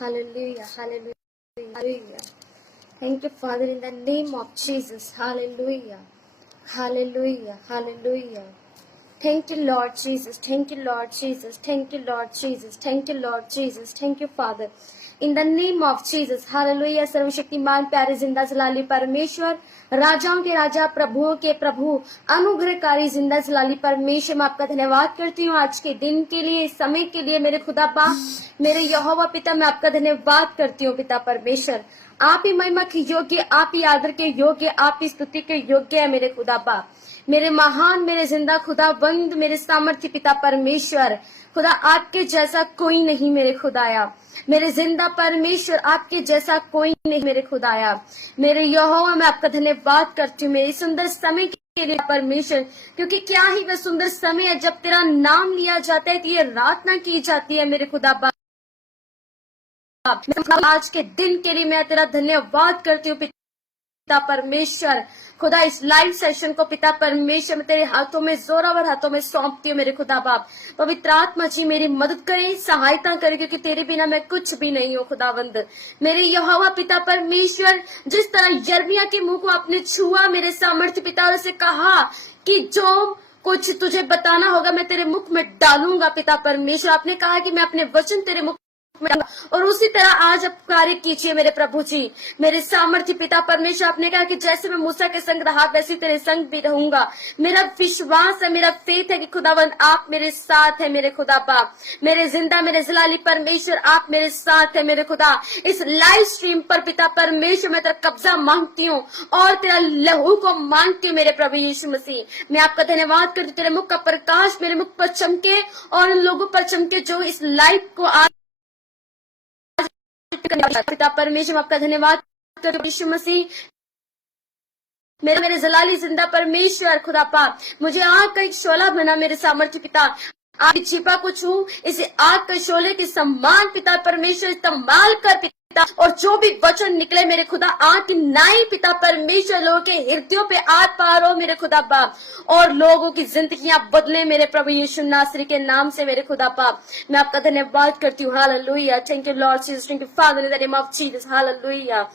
Hallelujah. Hallelujah. Hallelujah. Thank you, Father, in the name of Jesus. Hallelujah. Hallelujah. Hallelujah. Thank you, Lord Jesus. Thank you, Lord Jesus. Thank you, Lord Jesus. Thank you, Lord Jesus. Thank you, Father. In the name of Jesus. Hallelujah. सर्वशक्तिमान प्यारे जिंदा जलाली परमेश्वर, राजाओं के राजा, प्रभुओं के प्रभु, अनुग्रहकारी जिंदा जलाली परमेश्वर, मैं आपका धन्यवाद करती हूँ आज के दिन के लिए, इस समय के लिए। मेरे खुदा बाप, मेरे यहोवा पिता, मैं आपका धन्यवाद करती हूँ पिता परमेश्वर। आप ही महिमा के योग्य, आप ही आदर के योग्य, आप ही स्तुति के योग्य है मेरे खुदा बाप। मेरे महान, मेरे जिंदा खुदाबंद, मेरे सामर्थ्य पिता परमेश्वर, खुदा आपके जैसा कोई नहीं मेरे खुदाया। मेरे जिंदा परमेश्वर, आपके जैसा कोई नहीं मेरे खुदाया। मेरे यहोवा, मैं आपका धन्यवाद करती हूँ मेरे सुंदर समय के लिए परमेश्वर, क्योंकि क्या ही वह सुंदर समय है जब तेरा नाम लिया जाता है तो ये प्रार्थना की जाती है मेरे खुदा बाप। आज के दिन के लिए मैं तेरा धन्यवाद करती हूँ पिता परमेश्वर। खुदा इस लाइव सेशन को पिता परमेश्वर मैं तेरे हाथों में, जोरावर हाथों में सौंपती हूँ मेरे खुदा बाप। पवित्र आत्मा जी मेरी मदद करे, सहायता करे, क्योंकि तेरे बिना मैं कुछ भी नहीं हूँ खुदावंद। मेरे यहोवा पिता परमेश्वर, जिस तरह यिर्मयाह के मुंह को आपने छुआ मेरे सामर्थ्य पिता, और उसे कहा कि जो कुछ तुझे बताना होगा मैं तेरे मुख में डालूंगा पिता परमेश्वर। आपने कहा कि मैं अपने वचन तेरे मुख, और उसी तरह आज अब कार्य कीजिए मेरे प्रभु जी, मेरे सामर्थ्य पिता परमेश्वर। आपने कहा कि जैसे मैं मूसा के संग रहा वैसे तेरे संग भी रहूंगा। मेरा विश्वास है, मेरा फेथ है कि खुदावंद आप मेरे साथ है मेरे खुदा बाप। मेरे जिंदा, मेरे जलाली परमेश्वर, आप मेरे साथ है मेरे खुदा। इस लाइव स्ट्रीम पर पिता परमेश्वर मैं तेरा कब्जा मांगती हूँ और तेरा लहू को मांगती हूँ मेरे प्रभु यीशु मसीह। मैं आपका धन्यवाद करती हूँ, तेरे मुख का प्रकाश मेरे मुख पर चमके और उन लोगों पर चमके जो इस लाइव को आज पिता परमेश्वर। आपका धन्यवाद करते यीशु मसीह। मेरे जलाली जिंदा परमेश्वर खुदा पाप, मुझे आग का एक शोला बना मेरे सामर्थ्य पिता। आप छिपा कुछ हूँ, इसे आग के शोले के सम्मान पिता परमेश्वर इस्तेमाल कर पिता, और जो भी वचन निकले मेरे खुदा आग की नाई पिता परमेश्वर लोगों के हृदयों पे आर पार हो मेरे खुदा बाप, और लोगों की जिंदगियां बदले मेरे प्रभु यीशु नासरी के नाम से मेरे खुदा बाप। मैं आपका धन्यवाद करती हूँ। Hallelujah. Thank you Lord Jesus, thank you father in the name of Jesus. Hallelujah.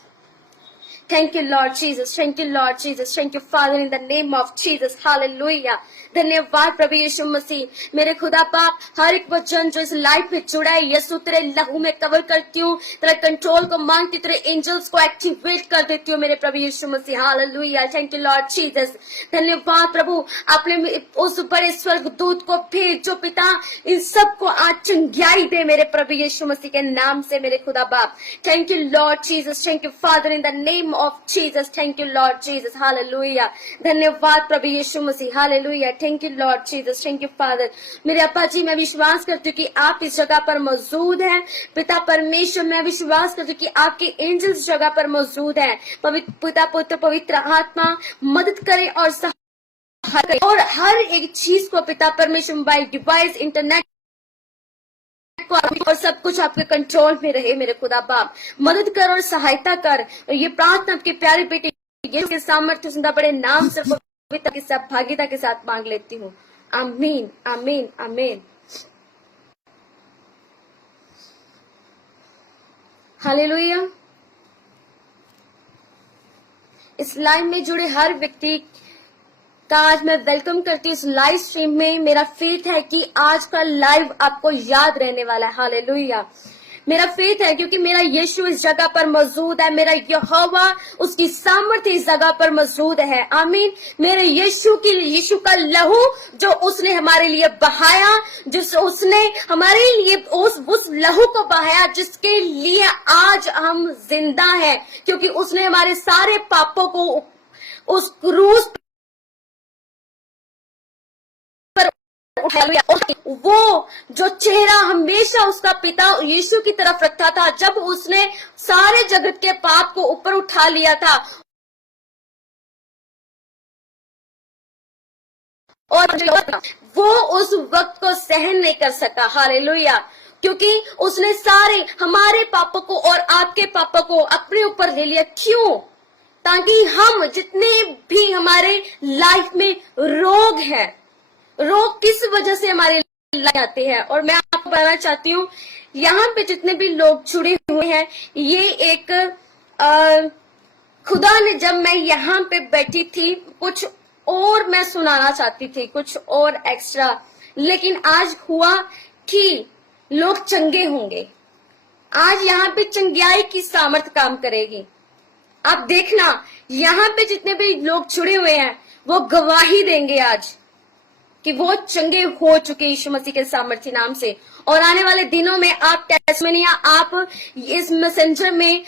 Thank you, Lord Jesus. Thank you, Lord Jesus. Thank you, Father, in the name of Jesus. Hallelujah. धन्यवाद प्रभु यीशु मसीह। मेरे खुदा पाप, हर एक वचन जो इस life में जुड़ा है यीशु तेरे लहू में कवर करती हूँ, तेरे कंट्रोल को मांगती, तेरे एंजल्स को एक्टिवेट कर देती हूँ मेरे प्रभु Yeshu Masih. Hallelujah. Thank you Lord Jesus. धन्यवाद प्रभु, आपने उस बड़े स्वर्गदूत को भेज जो पिता इन सबको आज चंगाई दे मेरे प्रभु यीशु मसीह के नाम से मेरे खुदा बाप। Thank you Lord Jesus. Thank you father in the name of Jesus. Thank you Lord Jesus. Hallelujah. धन्यवाद प्रभु यीशु मसीह। Hallelujah. Thank you Lord Jesus. Thank you Father. मेरे अप्पा जी, मैं विश्वास करती हूँ कि आप इस जगह पर मौजूद हैं पिता परमेश्वर। मैं विश्वास करती हूँ कि आपके एंजल्स इस जगह पर मौजूद हैं। पवित्र पिता, पुत्र, पवित्र आत्मा मदद करे और सहायता करे, और हर एक चीज को पिता परमेश्वर, मोबाइल डिवाइस, इंटरनेट और सब कुछ आपके कंट्रोल में रहे मेरे खुदा बाप। मदद कर और सहायता कर। और ये प्रार्थना आपके प्यारे बेटे यीशु के सामर्थ्य सुंदर बड़े नाम से पवित्रता की सहभागिता के साथ मांग लेती हूँ। आमीन, आमीन, आमीन। हालेलुया। इस लाइन में जुड़े हर व्यक्ति का आज मैं वेलकम करती हूँ इस लाइव स्ट्रीम में। मेरा फेथ है कि आज का लाइव आपको याद रहने वाला है। हालेलुया। मेरा फेथ है क्योंकि मेरा यीशु इस जगह पर मौजूद है, मेरा यहोवा उसकी सामर्थ्य इस जगह पर मौजूद है। आमीन। मेरे यीशु का लहू जो उसने हमारे लिए बहाया, जिस उसने हमारे लिए उस लहू को बहाया जिसके लिए आज हम जिंदा हैं, क्योंकि उसने हमारे सारे पापों को उस क्रूस वो जो चेहरा हमेशा उसका पिता यीशु की तरफ रखता था, जब उसने सारे जगत के पाप को ऊपर उठा लिया था, और वो उस वक्त को सहन नहीं कर सका। हालेलुया। क्योंकि उसने सारे हमारे पापों को और आपके पापों को अपने ऊपर ले लिया। क्यों? ताकि हम जितने भी हमारे लाइफ में रोग है, रोग किस वजह से हमारे आते हैं। और मैं आपको बताना चाहती हूँ, यहाँ पे जितने भी लोग जुड़े हुए हैं, ये एक खुदा ने, जब मैं यहाँ पे बैठी थी, कुछ और मैं सुनाना चाहती थी, कुछ और एक्स्ट्रा, लेकिन आज हुआ कि लोग चंगे होंगे। आज यहाँ पे चंगाई की सामर्थ काम करेगी। आप देखना, यहाँ पे जितने भी लोग जुड़े हुए हैं वो गवाही देंगे आज कि वो चंगे हो चुके यीशु मसीह के सामर्थ्य नाम से। और आने वाले दिनों में आप टेस्टमनिया, आप इस मैसेंजर में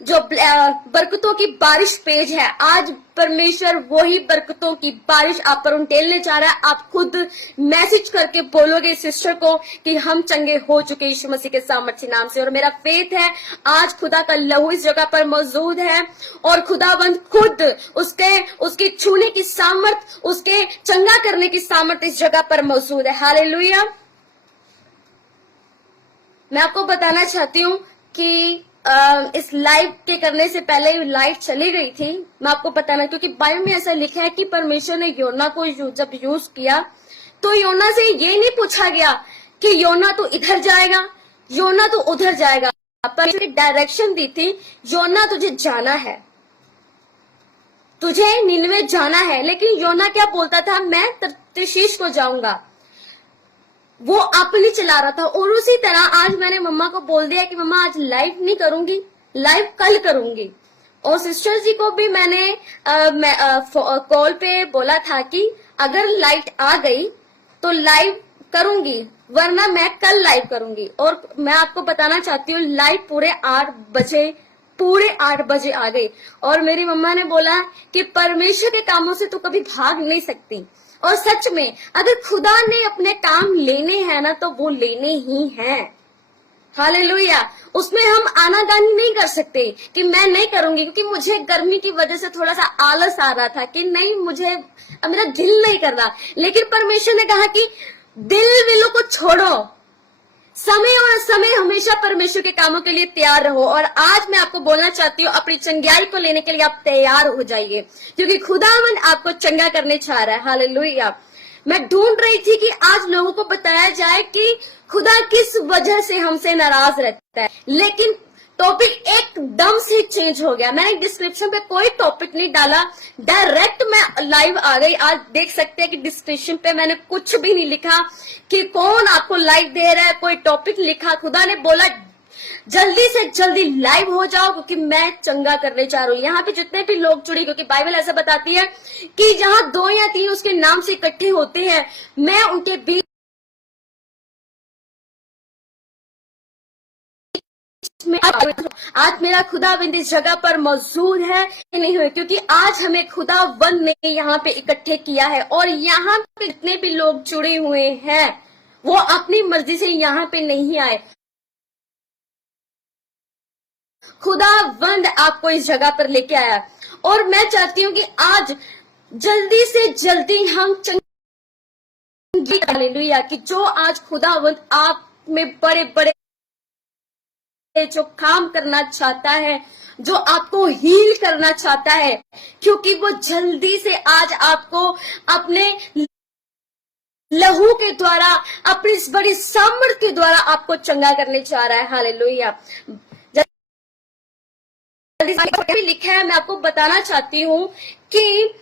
जो बरकतों की बारिश पेज है, आज परमेश्वर वही बरकतों की बारिश आप पर उंडेलने जा रहा है। आप खुद मैसेज करके बोलोगे सिस्टर को कि हम चंगे हो चुके यीशु मसीह के सामर्थ्य नाम से। और मेरा फेथ है आज खुदा का लहू इस जगह पर मौजूद है और खुदाबंद खुद उसके छूने की सामर्थ, उसके चंगा करने की सामर्थ इस जगह पर मौजूद है। हालेलुया। मैं आपको बताना चाहती हूँ कि इस लाइव के करने से पहले लाइव चली गई थी। मैं आपको बताना, क्योंकि बाइबल में ऐसा लिखा है कि परमेश्वर ने योना को जब यूज किया तो योना से ये नहीं पूछा गया कि योना तो इधर जाएगा, योना तो उधर जाएगा। परमेश्वर ने डायरेक्शन दी थी, योना तुझे जाना है, तुझे निनवे जाना है। लेकिन योना क्या बोलता था, मैं तर्शीश को जाऊंगा। वो अपनी चला रहा था। और उसी तरह आज मैंने मम्मा को बोल दिया कि मम्मा आज लाइव नहीं करूंगी, लाइव कल करूंगी। और सिस्टर जी को भी मैंने कॉल पे बोला था कि अगर लाइट आ गई तो लाइव करूंगी, वरना मैं कल लाइव करूंगी। और मैं आपको बताना चाहती हूँ, लाइव पूरे 8 बजे आ गई। और मेरी मम्मा ने बोला कि परमेश्वर के कामों से तू कभी भाग नहीं सकती। और सच में अगर खुदा ने अपने काम लेने हैं ना, तो वो लेने ही हैं। हालेलुया। उसमें हम आनाकानी नहीं कर सकते कि मैं नहीं करूंगी, क्योंकि मुझे गर्मी की वजह से थोड़ा सा आलस आ रहा था कि नहीं, मुझे मेरा दिल नहीं कर रहा। लेकिन परमेश्वर ने कहा कि दिल विलों को छोड़ो, समय और समय हमेशा परमेश्वर के कामों के लिए तैयार रहो। और आज मैं आपको बोलना चाहती हूँ, अपनी चंगाई को लेने के लिए आप तैयार हो जाइए, क्योंकि खुदावंद आपको चंगा करने चाह रहा है। हालेलुया। मैं ढूंढ रही थी कि आज लोगों को बताया जाए कि खुदा किस वजह से हमसे नाराज रहता है, लेकिन टॉपिक एकदम से चेंज हो गया। मैंने डिस्क्रिप्शन पे कोई टॉपिक नहीं डाला, डायरेक्ट मैं लाइव आ गई। आज देख सकते हैं कि डिस्क्रिप्शन पे मैंने कुछ भी नहीं लिखा कि कौन आपको लाइव दे रहा है, कोई टॉपिक लिखा। खुदा ने बोला जल्दी से जल्दी लाइव हो जाओ, क्योंकि मैं चंगा करने चाह रही हूँ। यहाँ पे जितने भी लोग जुड़े, क्योंकि बाइबल ऐसा बताती है कि जहाँ 2 या 3 उसके नाम से इकट्ठे होते हैं, मैं उनके बीच में। आज मेरा खुदाबंद इस जगह पर मौजूद है नहीं हुए, क्योंकि आज हमें खुदाबंद ने यहाँ पे इकट्ठे किया है। और यहाँ पे जितने भी लोग जुड़े हुए हैं वो अपनी मर्जी से यहाँ पे नहीं आए। खुदाबंद आपको इस जगह पर लेके आया। और मैं चाहती हूँ कि आज जल्दी से जल्दी हम चंगी, हालेलुया, कि जो आज खुदाबंद आप में बड़े बड़े जो काम करना चाहता है, जो आपको हील करना चाहता है, क्योंकि वो जल्दी से आज आपको अपने लहू के द्वारा, अपनी इस बड़ी सामर्थ के द्वारा आपको चंगा करने चाह रहा है। हालेलुया। लिखा है, मैं आपको बताना चाहती हूँ कि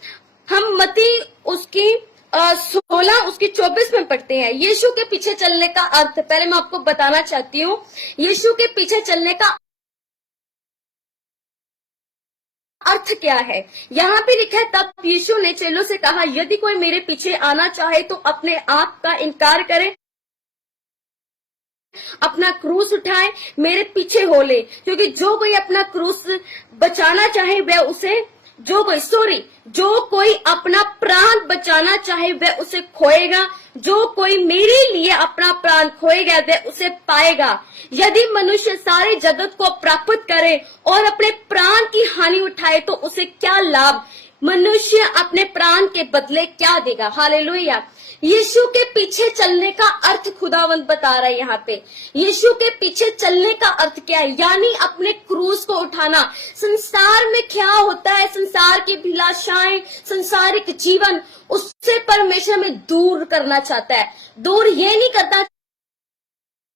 हम मती उसकी 16 उसकी 24 में पढ़ते हैं। यीशु के पीछे चलने का अर्थ पहले मैं आपको बताना चाहती हूँ। यीशु के पीछे चलने का अर्थ क्या है। यहाँ पे लिखा है, तब यीशु ने चेलों से कहा, यदि कोई मेरे पीछे आना चाहे तो अपने आप का इनकार करे, अपना क्रूस उठाए, मेरे पीछे हो ले। क्योंकि जो कोई अपना क्रूस बचाना चाहे वह उसे जो कोई अपना प्राण बचाना चाहे वह उसे खोएगा। जो कोई मेरे लिए अपना प्राण खोएगा वह उसे पाएगा। यदि मनुष्य सारे जगत को प्राप्त करे और अपने प्राण की हानि उठाए तो उसे क्या लाभ। मनुष्य अपने प्राण के बदले क्या देगा? हालेलुया। यीशु के पीछे चलने का अर्थ खुदावंद बता रहा है यहाँ पे। यीशु के पीछे चलने का अर्थ क्या है? यानी अपने क्रूस को उठाना। संसार में क्या होता है, संसार की अभिलाषाएं, संसारिक जीवन, उससे परमेश्वर में दूर करना चाहता है। दूर ये नहीं करता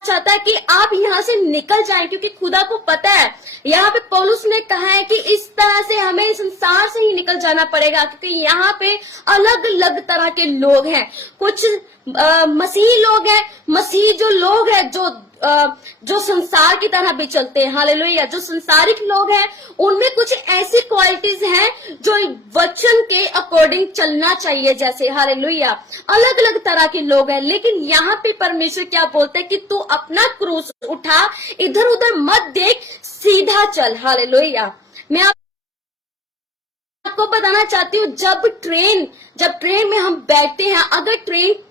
चाहता है कि आप यहाँ से निकल जाएं, क्योंकि खुदा को पता है, यहाँ पे पौलुस ने कहा है कि इस तरह से हमें संसार से ही निकल जाना पड़ेगा, क्योंकि यहाँ पे अलग अलग तरह के लोग हैं। कुछ मसीही लोग हैं, मसीही जो लोग हैं जो संसार की तरह भी चलते हैं। हालेलुया। जो संसारिक लोग हैं उनमें कुछ ऐसी क्वालिटीज हैं जो वचन के अकॉर्डिंग चलना चाहिए जैसे। हालेलुया। अलग अलग तरह के लोग हैं, लेकिन यहाँ पे परमेश्वर क्या बोलते हैं कि तू अपना क्रूस उठा, इधर उधर मत देख, सीधा चल। हालेलुया। मैं आपको बताना चाहती हूँ, जब ट्रेन में हम बैठते हैं, अगर ट्रेन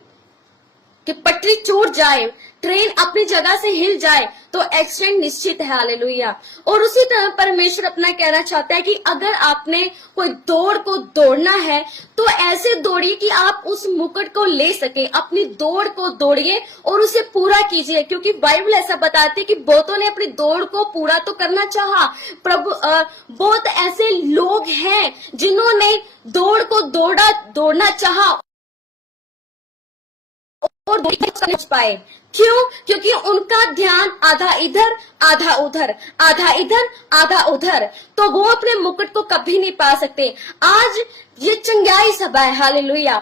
कि पटरी टूट जाए, ट्रेन अपनी जगह से हिल जाए, तो एक्सीडेंट निश्चित है। हालेलुया। और उसी तरह परमेश्वर अपना कहना चाहता है कि अगर आपने कोई दौड़ को दौड़ना है तो ऐसे दौड़िए कि आप उस मुकुट को ले सके। अपनी दौड़ को दौड़िए और उसे पूरा कीजिए, क्योंकि बाइबल ऐसा बताती है कि बहुतों ने अपनी दौड़ को पूरा तो करना चाहा, प्रभु बहुत ऐसे लोग हैं जिन्होंने दौड़ को दौड़ना चाहा और समझ पाए। क्यों? क्योंकि उनका ध्यान आधा इधर आधा उधर, आधा इधर आधा उधर, तो वो अपने मुकुट को कभी नहीं पा सकते। आज ये चंगाई सभा है। हालेलुया।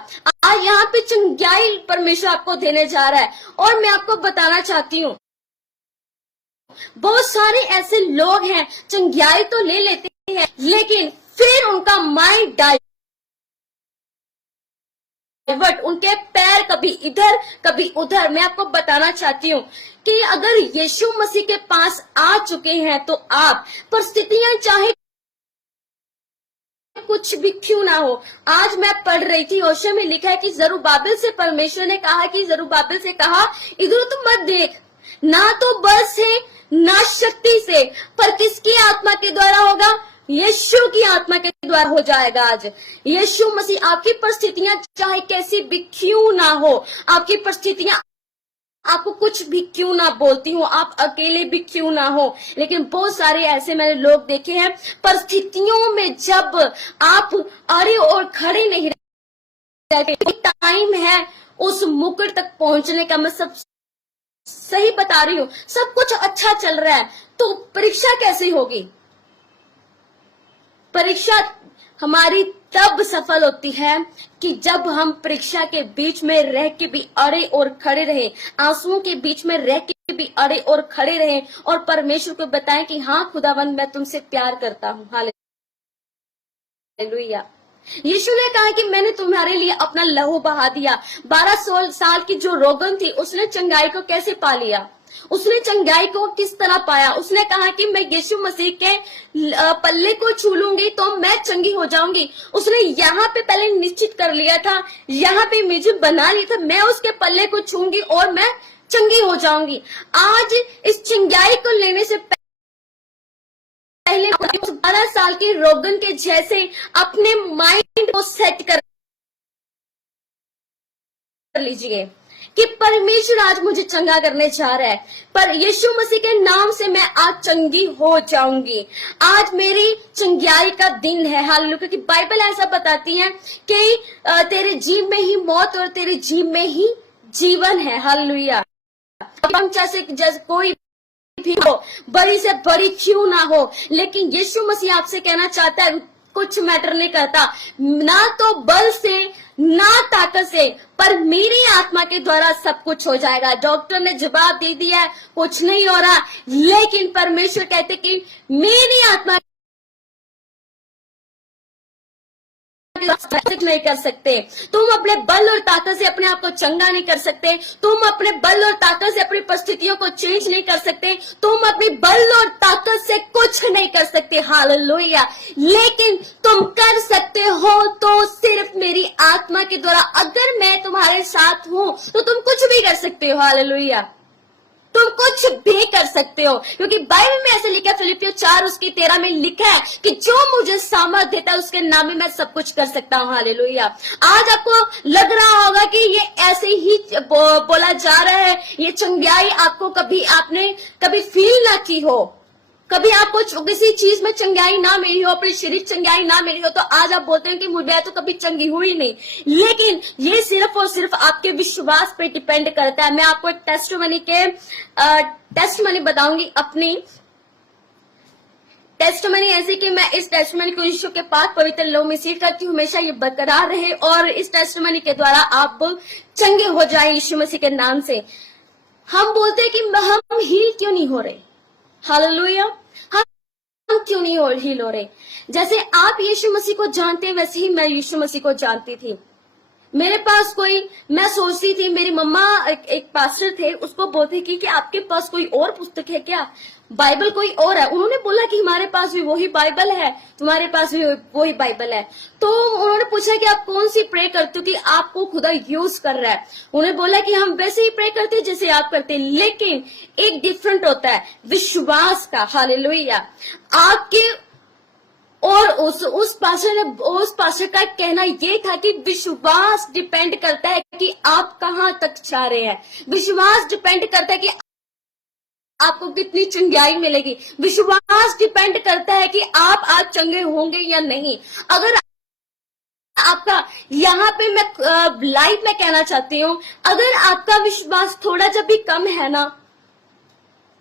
आज यहाँ पे चंगाई परमेश्वर आपको देने जा रहा है। और मैं आपको बताना चाहती हूँ, बहुत सारे ऐसे लोग हैं चंगाई तो ले लेते हैं, लेकिन फिर उनका माइंड डाइवर्ट, उनके पैर कभी इधर कभी उधर। मैं आपको बताना चाहती हूँ कि अगर यीशु मसीह के पास आ चुके हैं तो आप, परिस्थितियां चाहे कुछ भी क्यों ना हो। आज मैं पढ़ रही थी, होशे में लिखा है कि जरुब्बाबिल से परमेश्वर ने कहा कि जरुब्बाबिल से कहा, इधर तो मत देख, ना तो बल से ना शक्ति से, पर किसकी आत्मा के द्वारा होगा? यीशु की आत्मा के द्वारा हो जाएगा। आज यीशु मसीह, आपकी परिस्थितियां चाहे कैसी भी क्यों ना हो, आपकी परिस्थितियां आपको कुछ भी क्यों ना बोलती हो, आप अकेले भी क्यों ना हो, लेकिन बहुत सारे ऐसे मैंने लोग देखे हैं, परिस्थितियों में जब आप अड़े और खड़े नहीं रहते, टाइम है उस मुकुट तक पहुंचने का। मैं सब सही बता रही हूँ, सब कुछ अच्छा चल रहा है तो परीक्षा कैसे होगी? परीक्षा हमारी तब सफल होती है कि जब हम परीक्षा के बीच में रह के भी अड़े और खड़े रहे, आंसुओं के बीच में रह के भी अड़े और खड़े रहे और परमेश्वर को बताएं कि हाँ खुदावन, मैं तुमसे प्यार करता हूँ। हालेलुया। यीशु ने कहा कि मैंने तुम्हारे लिए अपना लहू बहा दिया। 12 साल की जो रोगन थी, उसने चंगाई को कैसे पा लिया? उसने चंगाई को किस तरह पाया? उसने कहा कि मैं यीशु मसीह के पल्ले को छू लूंगी तो मैं चंगी हो जाऊंगी। उसने यहाँ पे पहले निश्चित कर लिया था, यहाँ पे मुझे बना लिया था, मैं उसके पल्ले को छूंगी और मैं चंगी हो जाऊंगी। आज इस चंगाई को लेने से पहले 12 साल के रोगन के जैसे अपने माइंड को सेट कर लीजिए कि परमेश्वर आज मुझे चंगा करने जा रहा है, पर यीशु मसीह के नाम से मैं आज चंगी हो जाऊंगी। आज मेरी चंगाई का दिन है। हालेलुया। क्योंकि बाइबल ऐसा बताती है कि तेरे जीव में ही मौत और तेरे जीव में ही जीवन है। हालेलुया। जैसे कोई भी हो, बड़ी से बड़ी क्यों ना हो, लेकिन यीशु मसीह आपसे कहना चाहता है, कुछ मैटर नहीं करता, ना तो बल से ना ताकत से, पर मेरी आत्मा के द्वारा सब कुछ हो जाएगा। डॉक्टर ने जवाब दे दिया है, कुछ नहीं हो रहा, लेकिन परमेश्वर कहते कि मेरी आत्मा नहीं कर सकते। तुम अपने बल और ताकत से अपने आप को चंगा नहीं कर सकते। तुम अपने बल और ताकत से अपनी परिस्थितियों को चेंज नहीं कर सकते। तुम अपनी बल और ताकत से कुछ नहीं कर सकते। हालेलुया। लेकिन तुम कर सकते हो तो सिर्फ मेरी आत्मा के द्वारा। अगर मैं तुम्हारे साथ हूं तो तुम कुछ भी कर सकते हो। हालेलुया। तुम तुम कुछ भी कर सकते हो, क्योंकि बाइबल में ऐसे लिखा है, फिलिपियो 4:13 में लिखा है कि जो मुझे सामर्थ देता है उसके नाम में मैं सब कुछ कर सकता हूँ। हालेलुया। आज आपको लग रहा होगा कि ये ऐसे ही बोला जा रहा है, ये चंगाई आपको आपने कभी फील ना की हो, कभी आपको किसी चीज में चंगाई ना मिली हो, अपने शरीर चंगाई ना मिली हो, तो आज आप बोलते हैं कि मुझे तो कभी चंगी हुई नहीं। लेकिन ये सिर्फ और सिर्फ आपके विश्वास पे डिपेंड करता है। मैं आपको एक टेस्टमनी बताऊंगी, अपनी टेस्टमनी ऐसी कि मैं इस टेस्टमनी को यीशु के पास पवित्र लहू में सील करती हूँ, हमेशा ये बरकरार रहे और इस टेस्टमनी के द्वारा आप चंगे हो जाए यीशु मसीह के नाम से। हम बोलते हैं कि हम हील क्यों नहीं हो रहे। हालेलुया। हम क्यों नहीं हील हो रहे? जैसे आप यीशु मसीह को जानते हैं वैसे ही मैं यीशु मसीह को जानती थी। मेरे पास मैं सोचती थी, मेरी मम्मा एक पास्टर थे, उसको बोलती थी कि आपके पास कोई और पुस्तक है क्या, बाइबल कोई और है? उन्होंने बोला कि हमारे पास भी वही बाइबल है, तुम्हारे पास भी वही बाइबल है। तो उन्होंने पूछा कि आप कौन सी प्रे करते हो कि आपको खुदा यूज कर रहा है? उन्होंने बोला कि हम वैसे ही प्रे करते हैं जैसे आप करते हैं, लेकिन एक डिफरेंट होता है विश्वास का। हालेलुया। आपके और उस पास्टर का कहना ये था कि विश्वास डिपेंड करता है कि आप कहां तक जा रहे हैं, विश्वास डिपेंड करता है कि आपको कितनी चंगाई मिलेगी, विश्वास डिपेंड करता है कि आप आज चंगे होंगे या नहीं। अगर आपका यहाँ पे मैं लाइव में कहना चाहती हूँ, अगर आपका विश्वास थोड़ा जब भी कम है ना,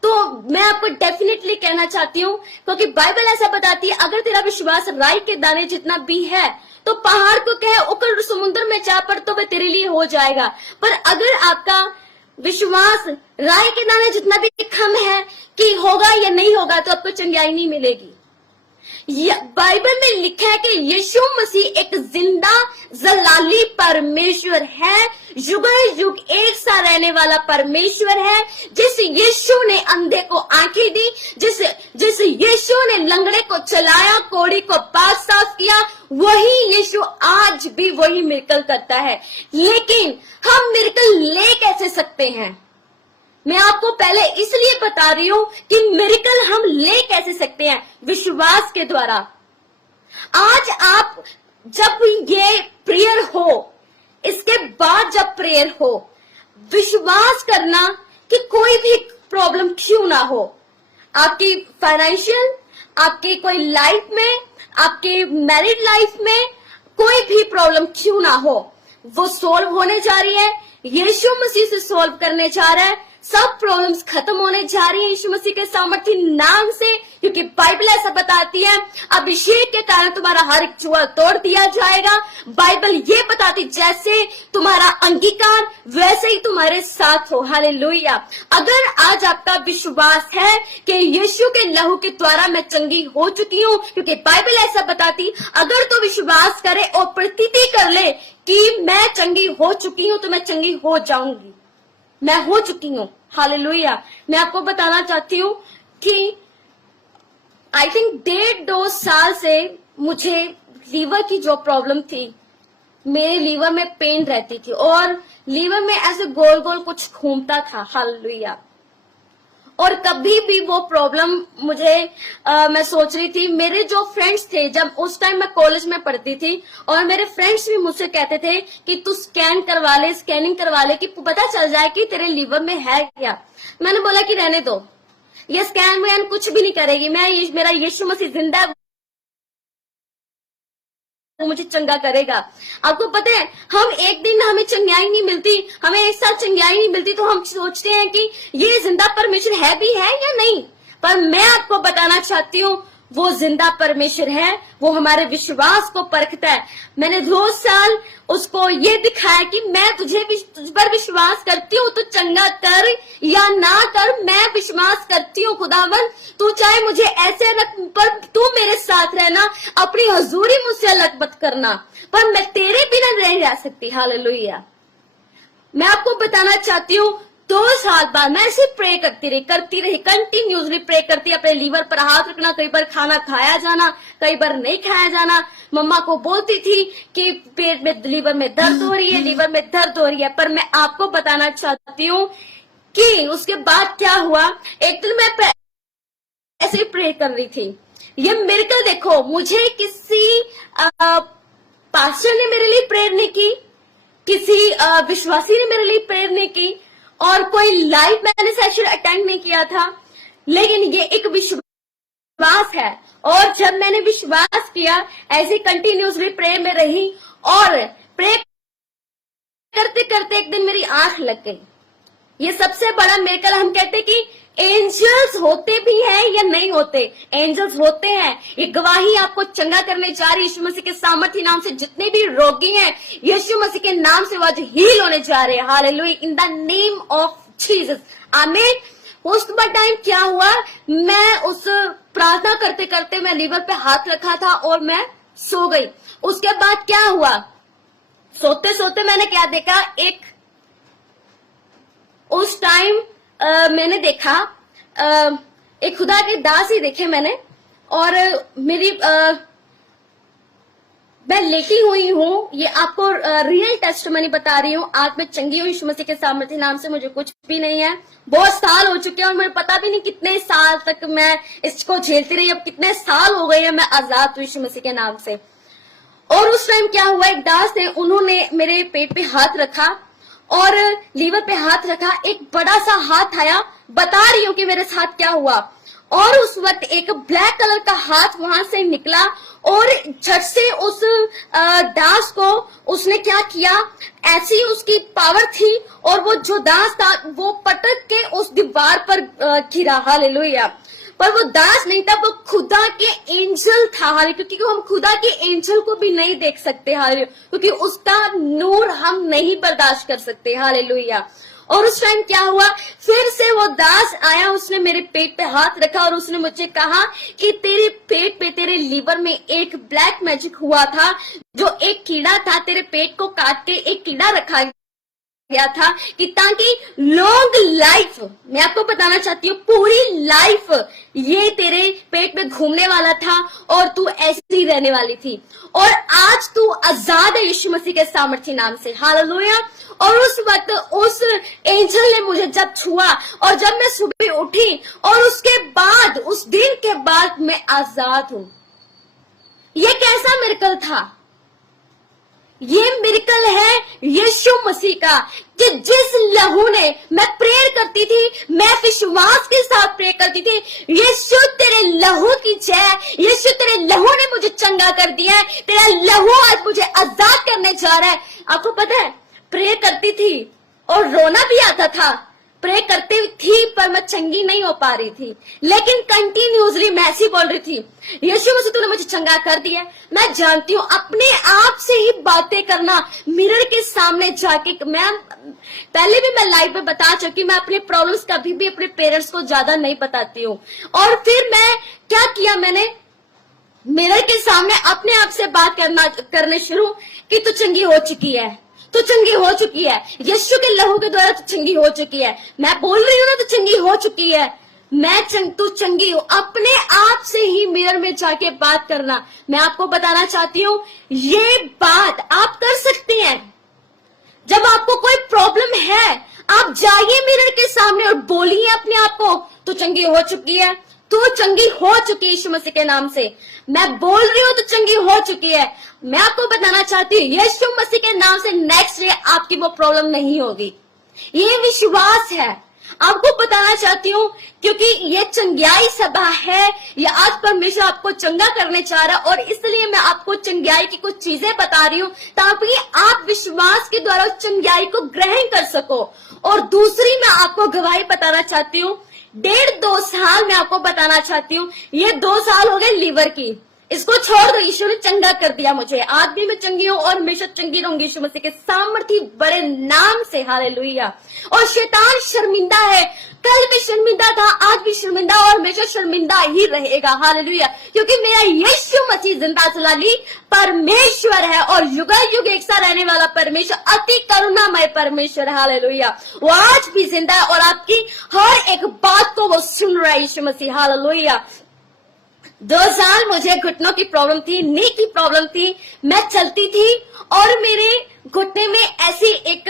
तो मैं आपको डेफिनेटली कहना चाहती हूँ, क्योंकि बाइबल ऐसा बताती है अगर तेरा विश्वास राई के दाने जितना भी है तो पहाड़ को कहे उकड़ समुद्र में जा पर तो वह तेरे लिए हो जाएगा। पर अगर आपका विश्वास राई के दाने जितना भी कम है कि होगा या नहीं होगा, तो आपको चंगाई नहीं मिलेगी। बाइबल में लिखा है कि यीशु मसीह एक जिंदा जलाली परमेश्वर है, युग युग एक सा रहने वाला परमेश्वर है। जिस यीशु ने अंधे को आंखें दी, जिस यीशु ने लंगड़े को चलाया, कोढ़ी को पास साफ किया, वही यीशु आज भी वही मिरेकल करता है। लेकिन हम मिरेकल ले कैसे सकते हैं? मैं आपको पहले इसलिए बता रही हूं कि मिरेकल हम ले कैसे सकते हैं, विश्वास के द्वारा। आज आप जब ये प्रेयर हो, इसके बाद जब प्रेयर हो, विश्वास करना कि कोई भी प्रॉब्लम क्यों ना हो, आपकी फाइनेंशियल, आपकी कोई लाइफ में, आपकी मैरिड लाइफ में कोई भी प्रॉब्लम क्यों ना हो, वो सॉल्व होने जा रही है, यीशु मसीह से सॉल्व करने जा रहा है। सब प्रॉब्लम्स खत्म होने जा रही है यीशु मसीह के सामर्थ्य नाम से, क्योंकि बाइबल ऐसा बताती है अभिषेक के कारण तुम्हारा हर एक जुआ तोड़ दिया जाएगा। बाइबल ये बताती जैसे तुम्हारा अंगीकार वैसे ही तुम्हारे साथ हो। हालेलुया। अगर आज आपका विश्वास है कि यीशु के लहू के द्वारा मैं चंगी हो चुकी हूँ, क्योंकि बाइबल ऐसा बताती अगर तो विश्वास करे और प्रतीति कर ले कि मैं चंगी हो चुकी हूँ, तो मैं चंगी हो जाऊंगी, मैं हो चुकी हूँ। हालेलुया। मैं आपको बताना चाहती हूँ कि आई थिंक 1.5-2 साल से मुझे लीवर की जो प्रॉब्लम थी, मेरे लीवर में पेन रहती थी और लीवर में ऐसे गोल गोल कुछ घूमता था। हालेलुया। और कभी भी वो प्रॉब्लम मुझे मैं सोच रही थी, मेरे जो फ्रेंड्स थे, जब उस टाइम मैं कॉलेज में पढ़ती थी और मेरे फ्रेंड्स भी मुझसे कहते थे कि तू स्कैनिंग करवा ले कि पता चल जाए कि तेरे लीवर में है क्या। मैंने बोला कि रहने दो, ये स्कैन में कुछ भी नहीं करेगी, मेरा यीशु मसीह जिंदा है, मुझे चंगा करेगा। आपको पता है, हम एक दिन हमें चंगाई नहीं मिलती, हमें एक साथ चंगाई नहीं मिलती, तो हम सोचते हैं कि ये जिंदा परमेश्वर है भी है या नहीं। पर मैं आपको बताना चाहती हूँ वो जिंदा परमेश्वर है, वो हमारे विश्वास को परखता है। मैंने 2 साल उसको ये दिखाया कि मैं तुझ पर विश्वास करती हूँ, तो चंगा कर या ना कर, मैं विश्वास करती हूँ खुदावन, तू चाहे मुझे ऐसे रख, पर तू मेरे साथ रहना, अपनी हजूरी मुझसे अलग मत करना, पर मैं तेरे बिना नहीं रह सकती। हालेलुया। मैं आपको बताना चाहती हूँ 2 साल बाद मैं ऐसे प्रे करती रही, कंटिन्यूसली प्रे करती, अपने लीवर पर हाथ रखना, कई बार खाना खाया जाना, कई बार नहीं खाया जाना। मम्मा को बोलती थी कि पेट में, लीवर में दर्द हो रही है, लीवर में दर्द हो रही है। पर मैं आपको बताना चाहती हूँ कि उसके बाद क्या हुआ, एक दिन मैं ऐसे ही प्रे कर रही थी। ये मिरेकल देखो, मुझे किसी पास्टर ने मेरे लिए प्रेयर नहीं की, किसी विश्वासी ने मेरे लिए प्रेयर नहीं की, और कोई लाइव मैंने सेशन अटेंड नहीं किया था, लेकिन ये एक विश्वास है। और जब मैंने विश्वास किया, ऐसे कंटिन्यूसली प्रे में रही, और प्रे करते करते एक दिन मेरी आंख लग गई। ये सबसे बड़ा मिरेकल। हम कहते कि एंजल्स होते भी हैं या नहीं होते, एंजल्स होते हैं। ये गवाही आपको चंगा करने जा रही है यीशु मसीह के सामर्थ्य नाम से। जितने भी रोगी हैं, यीशु मसीह के नाम से वो आज हील होने जा रहे हैं। Hallelujah, in the name of Jesus, आमीन। उस टाइम क्या हुआ, मैं उस प्रार्थना करते करते मैं लीवर पे हाथ रखा था और मैं सो गई। उसके बाद क्या हुआ, सोते सोते मैंने क्या देखा, उस टाइम मैंने देखा एक खुदा के दास ही देखे मैंने, और मेरी मैं लेटी हुई हूँ। ये आपको रियल टेस्टिमनी बता रही हूँ। आज मैं चंगी हूँ यीशु मसीह के सामर्थ्य नाम से। मुझे कुछ भी नहीं है, बहुत साल हो चुके हैं, और मुझे पता भी नहीं कितने साल तक मैं इसको झेलती रही। अब कितने साल हो गए हैं, मैं आजाद हूँ यीशु मसीह के नाम से। और उस टाइम क्या हुआ, एक दास ने, उन्होंने मेरे पेट पे हाथ रखा और लीवर पे हाथ रखा। एक बड़ा सा हाथ आया, बता रही हूँ कि मेरे साथ क्या हुआ। और उस वक्त एक ब्लैक कलर का हाथ वहां से निकला, और झट से उस दास को उसने क्या किया, ऐसी उसकी पावर थी, और वो जो दास था वो पटक के उस दीवार पर गिरा। हालेलुया। पर वो दास नहीं था, वो खुदा के एंजल था। हाले, क्योंकि हम खुदा के एंजल को भी नहीं देख सकते, हाले, क्योंकि उसका नूर हम नहीं बर्दाश्त कर सकते। हालेलुया। और उस टाइम क्या हुआ, फिर से वो दास आया, उसने मेरे पेट पे हाथ रखा और उसने मुझे कहा कि तेरे पेट पे, तेरे लीवर में एक ब्लैक मैजिक हुआ था, जो एक कीड़ा था, तेरे पेट को काट के एक कीड़ा रखा गया था, कि ताकि लॉन्ग लाइफ, मैं आपको बताना चाहती हूँ, पूरी लाइफ ये तेरे पेट में घूमने वाला था, और तू ऐसी रहने वाली थी। और आज तू आजाद है यीशु मसीह के सामर्थ्य नाम से। हालेलुया। और उस वक्त उस एंजल ने मुझे जब छुआ, और जब मैं सुबह उठी, और उसके बाद, उस दिन के बाद मैं आजाद हूं। ये कैसा मिरेकल था? ये मिरेकल है यीशु मसीह का, कि जिस लहू ने, मैं प्रेयर करती थी, मैं विश्वास के साथ प्रेयर करती थी, यीशु तेरे लहू की जय, यीशु तेरे लहू ने मुझे चंगा कर दिया है, तेरा लहू आज मुझे आजाद करने जा रहा है। आपको पता है, प्रे करती थी और रोना भी आता था। प्रे करती थी पर मैं चंगी नहीं हो पा रही थी, लेकिन कंटिन्यूसली मैं ऐसी बोल रही थी, यीशु मसीह तूने मुझे चंगा कर दिया। मैं जानती हूँ अपने आप से ही बातें करना, मिरर के सामने जाके। मैं पहले भी मैं लाइव में बता चुकी, मैं अपने प्रॉब्लम्स कभी भी अपने पेरेंट्स को ज्यादा नहीं बताती हूँ। और फिर मैं क्या किया, मैंने मिरर के सामने अपने आप से बात करने शुरू कि तू चंगी हो चुकी है, तू चंगी हो चुकी है, यीशु के लहू के द्वारा तू चंगी हो चुकी है। मैं बोल रही हूँ ना, तू चंगी हो चुकी है, तू चंगी हो। अपने आप से ही मिरर में जाके बात करना। मैं आपको बताना चाहती हूँ, ये बात आप कर सकते हैं। जब आपको कोई प्रॉब्लम है, आप जाइए मिरर के सामने और बोलिए अपने आप को, तू चंगी हो चुकी है, तू चंगी हो चुकी है यीशु मसीह के नाम से। मैं बोल रही हूँ, तू चंगी हो चुकी है। मैं आपको बताना चाहती हूँ, यीशु मसीह के नाम से नेक्स्ट डे आपकी वो प्रॉब्लम नहीं होगी। ये विश्वास है। आपको बताना चाहती हूँ, क्योंकि ये चंगाई सभा है, ये आज परमेश्वर आपको चंगा करने चाह रहा है, और इसलिए मैं आपको चंगाई की कुछ चीजें बता रही हूँ, ताकि आप विश्वास के द्वारा उस चंगाई को ग्रहण कर सको। और दूसरी मैं आपको गवाही बताना चाहती हूँ, 1.5-2 साल मैं आपको बताना चाहती हूँ, ये 2 साल हो गए लीवर की, इसको छोड़ दो, यीशु ने चंगा कर दिया मुझे। आज भी मैं चंगी हूँ और हमेशा चंगी रहूंगी यीशु मसीह के सामर्थी बड़े नाम से। हालेलुया। और शैतान शर्मिंदा है, कल भी शर्मिंदा था, आज भी शर्मिंदा, और हमेशा शर्मिंदा ही रहेगा। हालेलुया। क्योंकि मेरा यीशु मसीह जिंदा जलाली परमेश्वर है, और युगां युग एक साथ रहने वाला परमेश्वर, अति करुणामय परमेश्वर। हालेलुया। वो आज भी जिंदा है, और आपकी हर एक बात को वो सुन रहा है यीशु मसीह। हालेलुया। 2 साल मुझे घुटनों की प्रॉब्लम थी, नी की प्रॉब्लम थी। मैं चलती थी और मेरे घुटने में ऐसी एक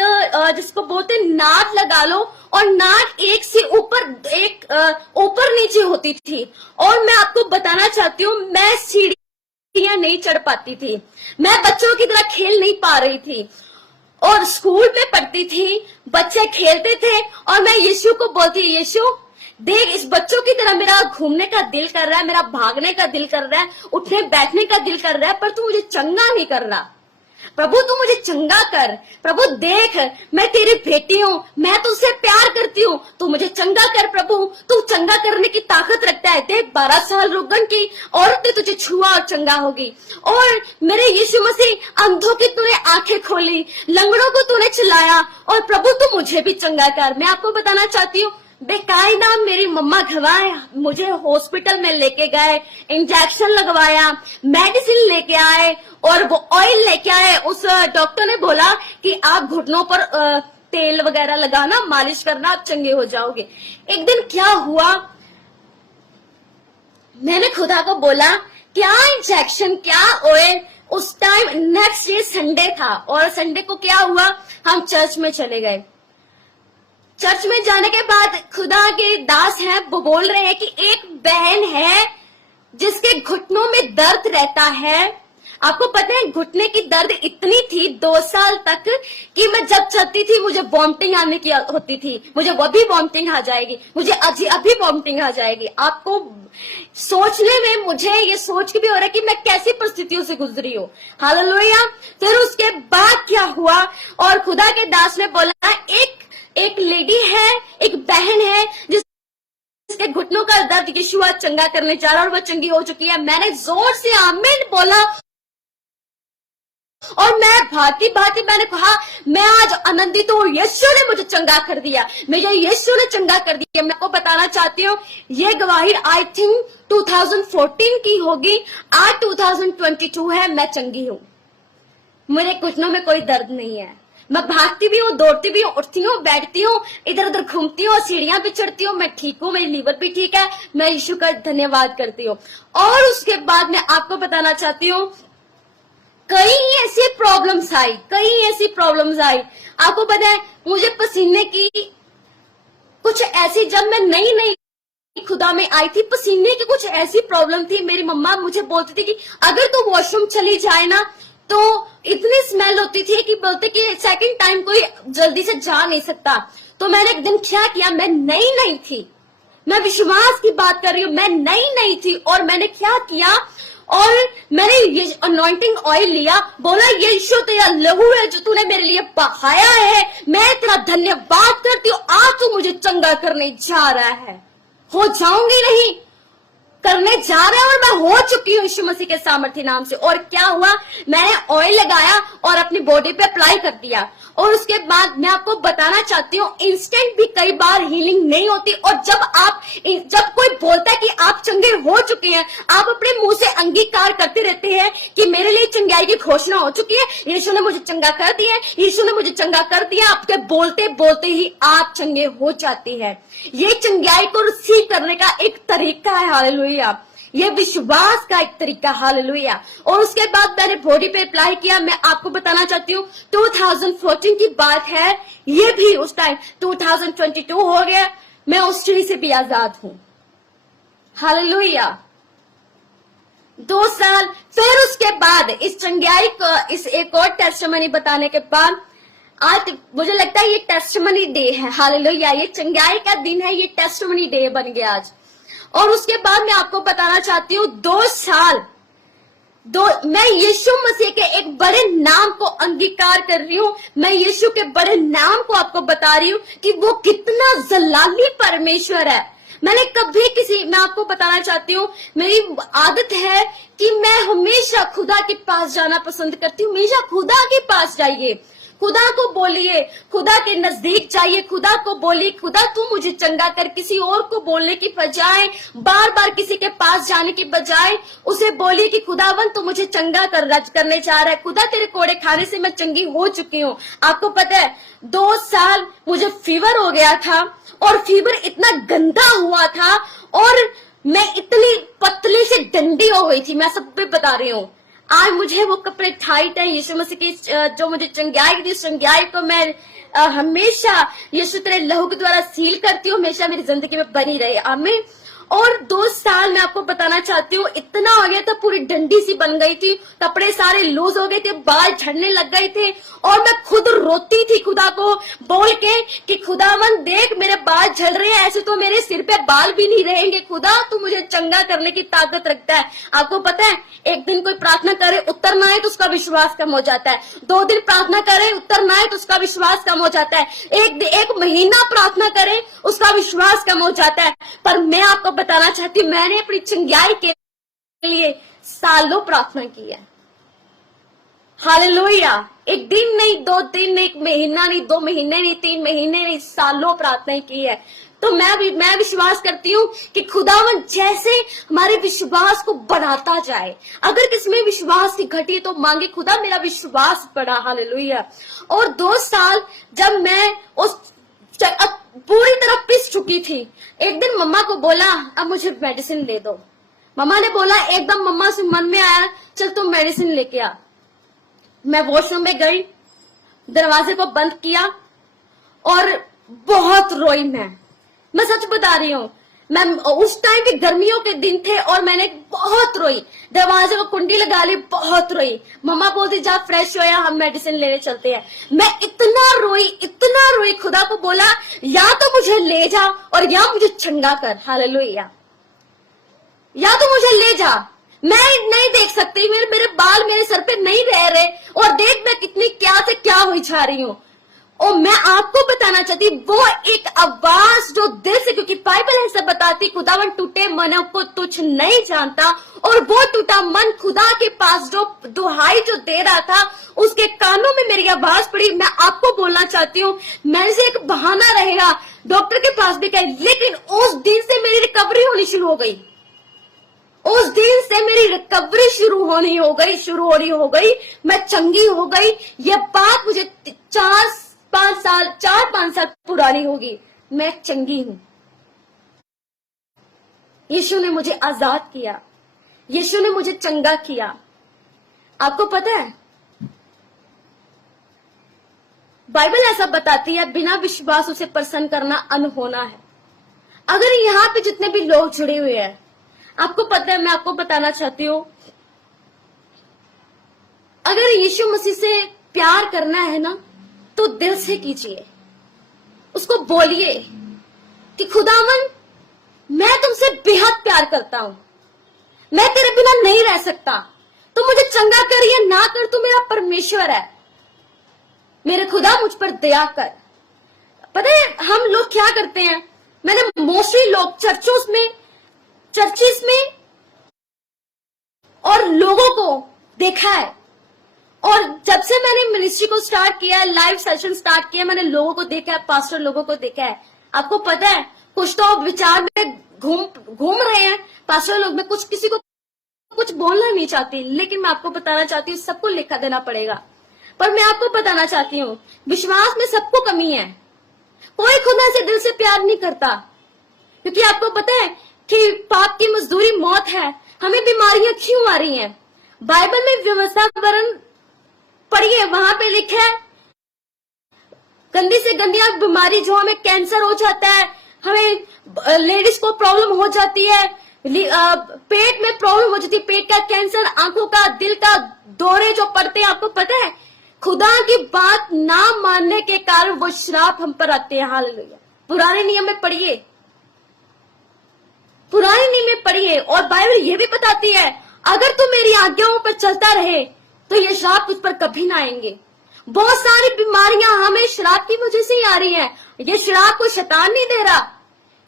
जिसको बोलते नाट लगा लो, और नाक एक से ऊपर नीचे होती थी। और मैं आपको बताना चाहती हूँ, मैं सीढ़ियां नहीं चढ़ पाती थी, मैं बच्चों की तरह खेल नहीं पा रही थी। और स्कूल में पढ़ती थी, बच्चे खेलते थे और मैं यीशु को बोलती, यीशु देख, इस बच्चों की तरह मेरा घूमने का दिल कर रहा है, मेरा भागने का दिल कर रहा है, उठने बैठने का दिल कर रहा है, पर तू मुझे चंगा नहीं कर रहा। प्रभु तू मुझे चंगा कर। प्रभु देख, मैं तेरी बेटी हूँ, मैं तुझसे प्यार करती हूँ, तू मुझे चंगा कर। प्रभु तू चंगा करने की ताकत रखता है। देख, 12 साल रुकन की औरत ने तुझे छुआ और चंगा होगी। और मेरे यीशु मसीह, अंधों की तूने आंखें खोली, लंगड़ों को तूने चलाया, और प्रभु तू मुझे भी चंगा कर। मैं आपको बताना चाहती हूँ, बेकायदा मेरी मम्मा घरवाए मुझे हॉस्पिटल में लेके गए, इंजेक्शन लगवाया, मेडिसिन लेके आए और वो ऑयल लेके आए। उस डॉक्टर ने बोला कि आप घुटनों पर तेल वगैरह लगाना, मालिश करना, आप चंगे हो जाओगे। एक दिन क्या हुआ, मैंने खुदा को बोला, क्या इंजेक्शन, क्या ऑयल। उस टाइम नेक्स्ट डे संडे था, और संडे को क्या हुआ, हम चर्च में चले गए। चर्च में जाने के बाद खुदा के दास हैं, वो बोल रहे हैं कि एक बहन है जिसके घुटनों में दर्द रहता है। आपको पता है, घुटने की दर्द इतनी थी 2 साल तक कि मैं जब चलती थी मुझे वॉमिटिंग आने की होती थी, मुझे वो भी वॉमिटिंग आ जाएगी, मुझे अभी वॉमिटिंग आ जाएगी। आपको सोचने में मुझे ये सोच के भी हो रहा है कि मैं कैसी परिस्थितियों से गुजरी हूँ। हालेलुया। फिर उसके बाद क्या हुआ, और खुदा के दास ने बोला, एक लेडी है, एक बहन है जिसके घुटनों का दर्द यीशु आज चंगा करने जा रहा है, और वह चंगी हो चुकी है। मैंने जोर से आमीन बोला, और मैं भांति भांति मैंने कहा, मैं आज आनंदित हूँ, यीशु ने मुझे चंगा कर दिया, मुझे यीशु ने चंगा कर दिया। मैं आपको बताना चाहती हूँ, ये गवाही आई थिंक 2014 की होगी, आज 2022 है। मैं चंगी हूँ, मेरे घुटनों में कोई दर्द नहीं है। मैं भागती भी हूँ, दौड़ती भी हूँ, उठती हूँ, बैठती हूँ, इधर उधर घूमती हूँ, सीढ़ियां भी चढ़ती हूँ। मैं ठीक हूँ, मेरी लीवर भी ठीक है। मैं यीशु का धन्यवाद करती हूँ। और उसके बाद मैं आपको बताना चाहती हूँ, कई ऐसी प्रॉब्लम्स आई। आपको पता है, मुझे पसीने की कुछ ऐसी, जब मैं नई खुदा में आई थी, पसीने की कुछ ऐसी प्रॉब्लम थी। मेरी मम्मा मुझे बोलती थी कि अगर तू वॉशरूम चली जाए ना, तो इतनी स्मेल होती थी कि बोलते कि सेकंड टाइम कोई जल्दी से जा नहीं सकता। तो मैंने एक दिन क्या किया, मैं नई थी, मैं विश्वास की बात कर रही हूँ, मैं नई थी, और मैंने क्या किया, और मैंने ये अनॉइंटिंग ऑयल लिया, बोला, यीशु तेरा लहू है जो तूने मेरे लिए बहाया है, मैं तेरा धन्यवाद करती हूँ, आज तू मुझे चंगा करने जा रहा है। हो जाऊंगी नहीं, करने जा रहा है, और मैं हो चुकी हूँ यीशु मसीह के सामर्थ्य नाम से। और क्या हुआ, मैंने ऑयल लगाया और अपनी बॉडी पे अप्लाई कर दिया। और उसके बाद मैं आपको बताना चाहती हूँ, इंस्टेंट भी कई बार हीलिंग नहीं होती। और जब कोई बोलता है कि आप चंगे हो चुके हैं, आप अपने मुंह से अंगीकार करते रहते हैं कि मेरे लिए चंगाई की घोषणा हो चुकी है, यीशु ने मुझे चंगा कर दिया, यीशु ने मुझे चंगा कर दिया। आपके बोलते बोलते ही आप चंगे हो जाते हैं। ये चंगाई को रिसीव करने का एक तरीका है। हालेलुया। ये विश्वास का एक तरीका। हालेलुया। और उसके बाद मैंने बॉडी पे अप्लाई किया। मैं आपको बताना चाहती हूँ, 2014 की बात है, ये भी उस टाइम 2022 हो गया, मैं उस चीज से भी आजाद हूँ। हालेलुया। 2 साल फिर उसके बाद इस चंगाई को, इस एक और टेस्टिमनी बताने के बाद, आज मुझे लगता है ये टेस्टिमनी डे है। हालेलुया। ये चंगाई का दिन है, ये टेस्टिमनी डे बन गया आज। और उसके बाद मैं आपको बताना चाहती हूँ, 2 साल मैं यीशु मसीह के एक बड़े नाम को अंगीकार कर रही हूँ। मैं यीशु के बड़े नाम को आपको बता रही हूँ कि वो कितना जलाली परमेश्वर है। मैं आपको बताना चाहती हूँ, मेरी आदत है कि मैं हमेशा खुदा के पास जाना पसंद करती हूँ। हमेशा खुदा के पास जाइए, खुदा को बोलिए, खुदा के नजदीक जाइए, खुदा को बोलिए, खुदा तू मुझे चंगा कर। किसी और को बोलने की बजाय, बार बार किसी के पास जाने की बजाय, उसे बोलिए कि खुदावन तू मुझे चंगा करने जा रहा है। खुदा तेरे कोड़े खाने से मैं चंगी हो चुकी हूँ। आपको पता है, 2 साल मुझे फीवर हो गया था, और फीवर इतना गंदा हुआ था, और मैं इतनी पतली से डंडी हो गई थी। मैं सब पे बता रही हूँ। आज मुझे वो कपड़े टाइट है, यीशु मसीह की जो मुझे चंगाई दी, चंगाई को मैं हमेशा यीशु तेरे लहू के द्वारा सील करती हूँ, हमेशा मेरी जिंदगी में बनी रहे। आमीन। और 2 साल मैं आपको बताना चाहती हूँ, इतना हो गया था, पूरी डंडी सी बन गई थी, कपड़े सारे लूज हो गए थे, बाल झड़ने लग गए थे, और मैं खुद रोती थी खुदा को बोल के कि खुदावन देख मेरे बाल झड़ रहे हैं, ऐसे तो मेरे सिर पे बाल भी नहीं रहेंगे, खुदा तू मुझे चंगा करने की ताकत रखता है। आपको पता है, एक दिन कोई प्रार्थना करे उत्तर ना आए तो उसका विश्वास कम हो जाता है, 2 दिन प्रार्थना करे उत्तर ना आए तो उसका विश्वास कम हो जाता है, एक महीना प्रार्थना करे उसका विश्वास कम हो जाता है। पर मैं आपको बताना चाहती हूँ, मैंने अपनी चंगाई के लिए सालों प्रार्थना की है। हालेलुया। एक दिन नहीं, 2 दिन नहीं, 1 महीना नहीं, 2 महीने नहीं, 3 महीने नहीं, सालों प्रार्थना की है। तो मैं विश्वास करती हूँ कि खुदावन जैसे हमारे विश्वास को बढ़ाता जाए। अगर किसमें विश्वास की घटी तो मांगे, खुदा मेरा विश्वास बढ़ा। हालेलुया। और 2 साल जब मैं उस पूरी तरह पिस चुकी थी, एक दिन मम्मा को बोला अब मुझे मेडिसिन ले दो। मम्मा ने बोला, एकदम मम्मा से मन में आया चल तुम मेडिसिन लेके आ। मैं वॉशरूम में गई, दरवाजे को बंद किया और बहुत रोई। मैं सच बता रही हूँ, मैं उस टाइम पे गर्मियों के दिन थे और मैंने बहुत रोई, दरवाजे को कुंडी लगा ली, बहुत रोई। मम्मा बोलती जा फ्रेश हो या हम मेडिसिन लेने चलते हैं। मैं इतना रोई, खुदा को बोला या तो मुझे ले जा और या मुझे चंगा कर। हालेलुया। या तो मुझे ले जा, मैं नहीं देख सकती, मेरे बाल मेरे सर पे नहीं रह रहे, और देख मैं कितनी क्या से क्या हुई जा रही हूँ। और मैं आपको बताना चाहती, वो एक आवाज जो दिल से, क्योंकि बाइबल ऐसा बताती खुदावन टूटे मनों को तुच्छ नहीं जानता, और वो टूटा मन खुदा के पास जो दुहाई जो दे रहा था उसके कानों में मेरी आवाज पड़ी। मैं आपको बोलना चाहती हूँ, मेरे से एक बहाना रहेगा, डॉक्टर के पास भी गए, लेकिन उस दिन से मेरी रिकवरी होनी शुरू हो गई। उस दिन से मेरी रिकवरी शुरू होनी हो गई, मैं चंगी हो गई। ये बात मुझे 4-5 साल पुरानी होगी, मैं चंगी हूं। यीशु ने मुझे आजाद किया, यीशु ने मुझे चंगा किया। आपको पता है, बाइबल ऐसा बताती है बिना विश्वास उसे प्रसन्न करना अनहोना है। अगर यहाँ पे जितने भी लोग जुड़े हुए हैं, आपको पता है, मैं आपको बताना चाहती हूँ, अगर यीशु मसीह से प्यार करना है ना तो दिल से कीजिए। उसको बोलिए कि खुदावन मैं तुमसे बेहद प्यार करता हूं, मैं तेरे बिना नहीं रह सकता, तो मुझे चंगा कर या ना कर, तू मेरा परमेश्वर है, मेरे खुदा मुझ पर दया कर। पता है हम लोग क्या करते हैं, मैंने मोस्टली लोग चर्चेस में और लोगों को देखा है, और जब से मैंने मिनिस्ट्री को स्टार्ट किया है, लाइव सेशन स्टार्ट किया, मैंने लोगों को देखा है, पास्टर लोगों को देखा है। आपको पता है कुछ तो विचार में घूम रहे हैं पास्टर लोग में, कुछ किसी को कुछ बोलना नहीं चाहती, लेकिन मैं आपको बताना चाहती हूँ सबको लिखा देना पड़ेगा। पर मैं आपको बताना चाहती हूँ विश्वास में सबको कमी है, कोई खुदा से दिल से प्यार नहीं करता, क्योंकि आपको पता है कि पाप की मजदूरी मौत है। हमें बीमारियां क्यों आ रही हैं? बाइबल में व्यवस्था वर्ण पढ़िए, वहां पे लिखा है गंदी से गंदी बीमारी जो हमें कैंसर हो जाता है, हमें लेडीज को प्रॉब्लम हो जाती है, पेट में प्रॉब्लम हो जाती है, पेट का कैंसर, आंखों का, दिल का दौरे जो पड़ते हैं। आपको पता है खुदा की बात ना मानने के कारण वो श्राप हम पर आते हैं। हालेलुया। पुराने नियम में पढ़िए, पुराने नियम में पढ़िए, और बाइबल ये भी बताती है अगर तू मेरी आज्ञाओं पर चलता रहे तो ये श्राप तुझ पर कभी ना आएंगे। बहुत सारी बीमारियां हमें श्राप की वजह से ही आ रही हैं। ये श्राप को शैतान नहीं दे रहा,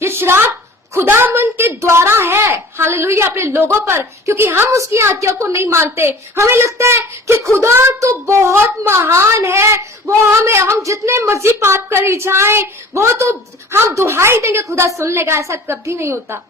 ये श्राप खुदावंद के द्वारा है। हालेलुया। अपने लोगों पर, क्योंकि हम उसकी आज्ञा को नहीं मानते। हमें लगता है कि खुदा तो बहुत महान है, वो हम जितने मर्जी पाप करी जाए वो तो हम दुहाई देंगे खुदा सुन लेगा, ऐसा कभी नहीं होता।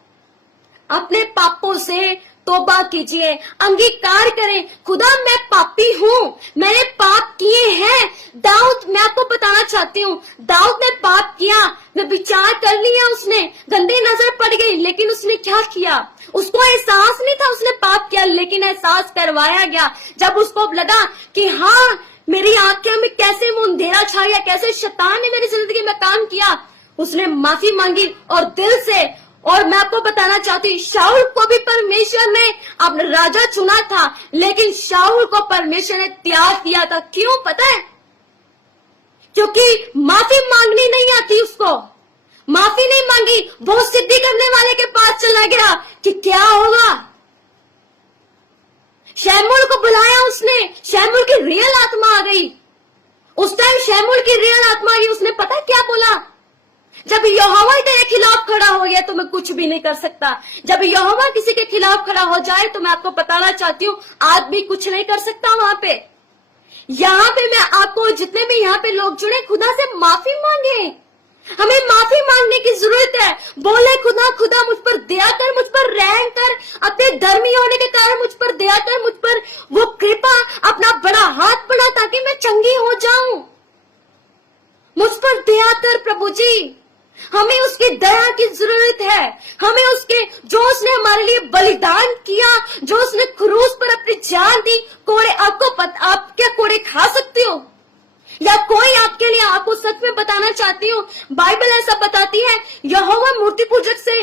अपने पापों से तौबा कीजिए, अंगीकार करें, खुदा मैं पापी हूँ, मैंने पाप किए हैं। दाऊद, मैं आपको बताना चाहती हूँ, दाऊद ने पाप किया, मैं विचार कर लिया, उसने गंदी नजर पड़ गई, लेकिन उसने क्या किया? उसको एहसास नहीं था उसने पाप किया, लेकिन एहसास करवाया गया जब उसको लगा कि हाँ मेरी आंखें में कैसे वो अंधेरा छा गया, कैसे शैतान ने मेरी जिंदगी में काम किया। उसने माफी मांगी और दिल से। और मैं आपको बताना चाहती हूँ, शाऊल को भी परमेश्वर ने अपना राजा चुना था, लेकिन शाऊल को परमेश्वर ने त्याग किया था। क्यों पता है? क्योंकि माफी मांगनी नहीं आती उसको। माफी नहीं मांगी, बहुत सिद्धि करने वाले के पास चला गया कि क्या होगा। शमूएल को बुलाया उसने, शमूएल की रियल आत्मा आ गई। उस टाइम शमूएल की रियल आत्मा आई, उसने पता क्या बोला? जब यहोवा तेरे खिलाफ खड़ा हो गया तो मैं कुछ भी नहीं कर सकता। जब यहोवा किसी के खिलाफ खड़ा हो जाए तो मैं आपको बताना चाहती हूँ, आदमी कुछ नहीं कर सकता वहां पे। यहाँ पे मैं आपको, जितने भी यहाँ पे लोग जुड़े, खुदा से माफी मांगे। हमें माफी मांगने की जरूरत है। बोले खुदा, खुदा मुझ पर दया कर, मुझ पर रहम कर, अपने धर्मी होने के कारण मुझ पर दया कर, मुझ पर वो कृपा, अपना बड़ा हाथ बढ़ा ताकि मैं चंगी हो जाऊं। मुझ पर दया कर प्रभु जी। हमें उसकी दया की जरूरत है। हमें उसके, जो उसने हमारे लिए बलिदान किया, जो उसने क्रूस पर अपनी जान दी। कोड़े आपको आप क्या कोड़े खा सकते हो? या कोई आपके लिए, आपको सच में बताना चाहती हूँ, बाइबल ऐसा बताती है, यहोवा मूर्ति पूजक से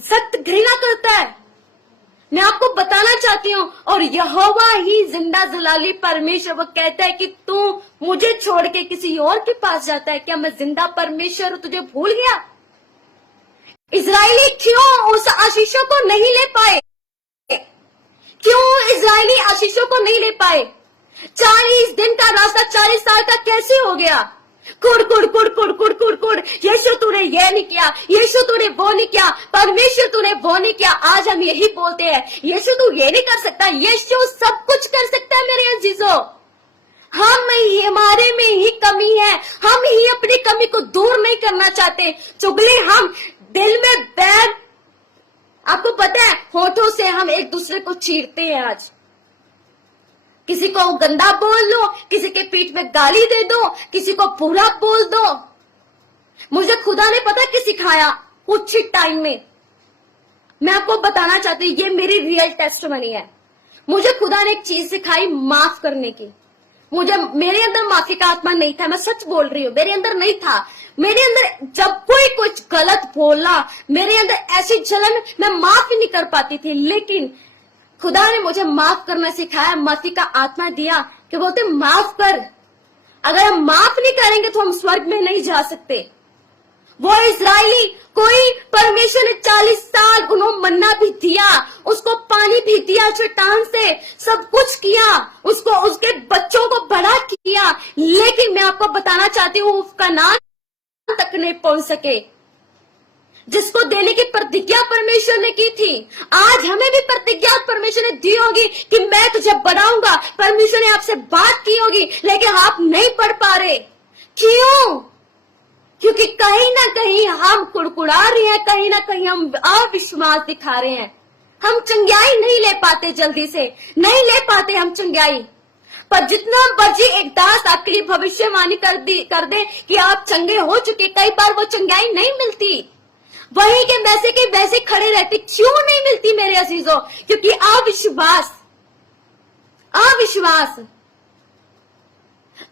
सख्त घृणा करता है। मैं आपको बताना चाहती हूँ, और यहोवा ही जिंदा जलाली परमेश्वर, वो कहता है कि तू मुझे छोड़ के किसी और के पास जाता है क्या? मैं जिंदा परमेश्वर हूं, तुझे भूल गया? इजरायली क्यों उस आशीषों को नहीं ले पाए? क्यों इजरायली आशीषों को नहीं ले पाए? 40 दिन का रास्ता 40 साल का कैसे हो गया? कुड़ कुड़ कुड़ कुड़ कुड़ कुड़ कुड़, यीशु तूने ये नहीं किया, यीशु तूने वो नहीं किया, परमेश्वर तूने वो नहीं किया। आज हम यही बोलते हैं, यीशु तू ये नहीं कर सकता, यीशु सब कुछ कर सकता है। मेरे अजीजों, हमारे में ही कमी है, हम ही अपनी कमी को दूर नहीं करना चाहते। चुगली हम दिल में बैठ, आपको पता है, होठों से हम एक दूसरे को चीरते हैं। आज किसी को गंदा बोल दो, किसी के पीठ में गाली दे दो, किसी को बुरा बोल दो। मुझे खुदा ने पता क्या सिखाया कुछ टाइम में, मैं आपको बताना चाहती हूँ, ये मेरी रियल टेस्टमनी है। मुझे खुदा ने एक चीज सिखाई, माफ करने की। मेरे अंदर माफी का आत्मा नहीं था, मैं सच बोल रही हूँ, मेरे अंदर नहीं था। मेरे अंदर जब कोई कुछ गलत बोला, मेरे अंदर ऐसी जलन, मैं माफ ही नहीं कर पाती थी। लेकिन खुदा ने मुझे माफ करना सिखाया, माफी का आत्मा दिया कि बोलते माफ कर। अगर हम माफ नहीं करेंगे तो हम स्वर्ग में नहीं जा सकते। वो इजरायली, कोई परमेश्वर ने 40 साल उन्होंने मन्ना भी दिया, उसको पानी भी दिया चट्टान से, सब कुछ किया, उसको, उसके बच्चों को बड़ा किया, लेकिन मैं आपको बताना चाहती हूँ, उसका नाम तक नहीं पहुंच सके जिसको देने की प्रतिज्ञा परमेश्वर ने की थी। आज हमें भी प्रतिज्ञा परमेश्वर ने दी होगी कि मैं तुझे बढ़ाऊंगा। परमेश्वर ने आपसे बात की होगी, लेकिन आप नहीं पढ़ पा रहे। क्यों? क्योंकि कहीं ना कहीं हम कुड़कुड़ा रहे हैं, कहीं ना कहीं हम अविश्वास दिखा रहे हैं। हम चंगाई नहीं ले पाते, जल्दी से नहीं ले पाते हम चंगाई। पर जितना मर्जी एक दास आपके लिए भविष्यवाणी कर दे कि आप चंगे हो चुके, कई बार वो चंगाई नहीं मिलती, वही के वैसे खड़े रहते। क्यों नहीं मिलती मेरे अजीजों? क्योंकि अविश्वास।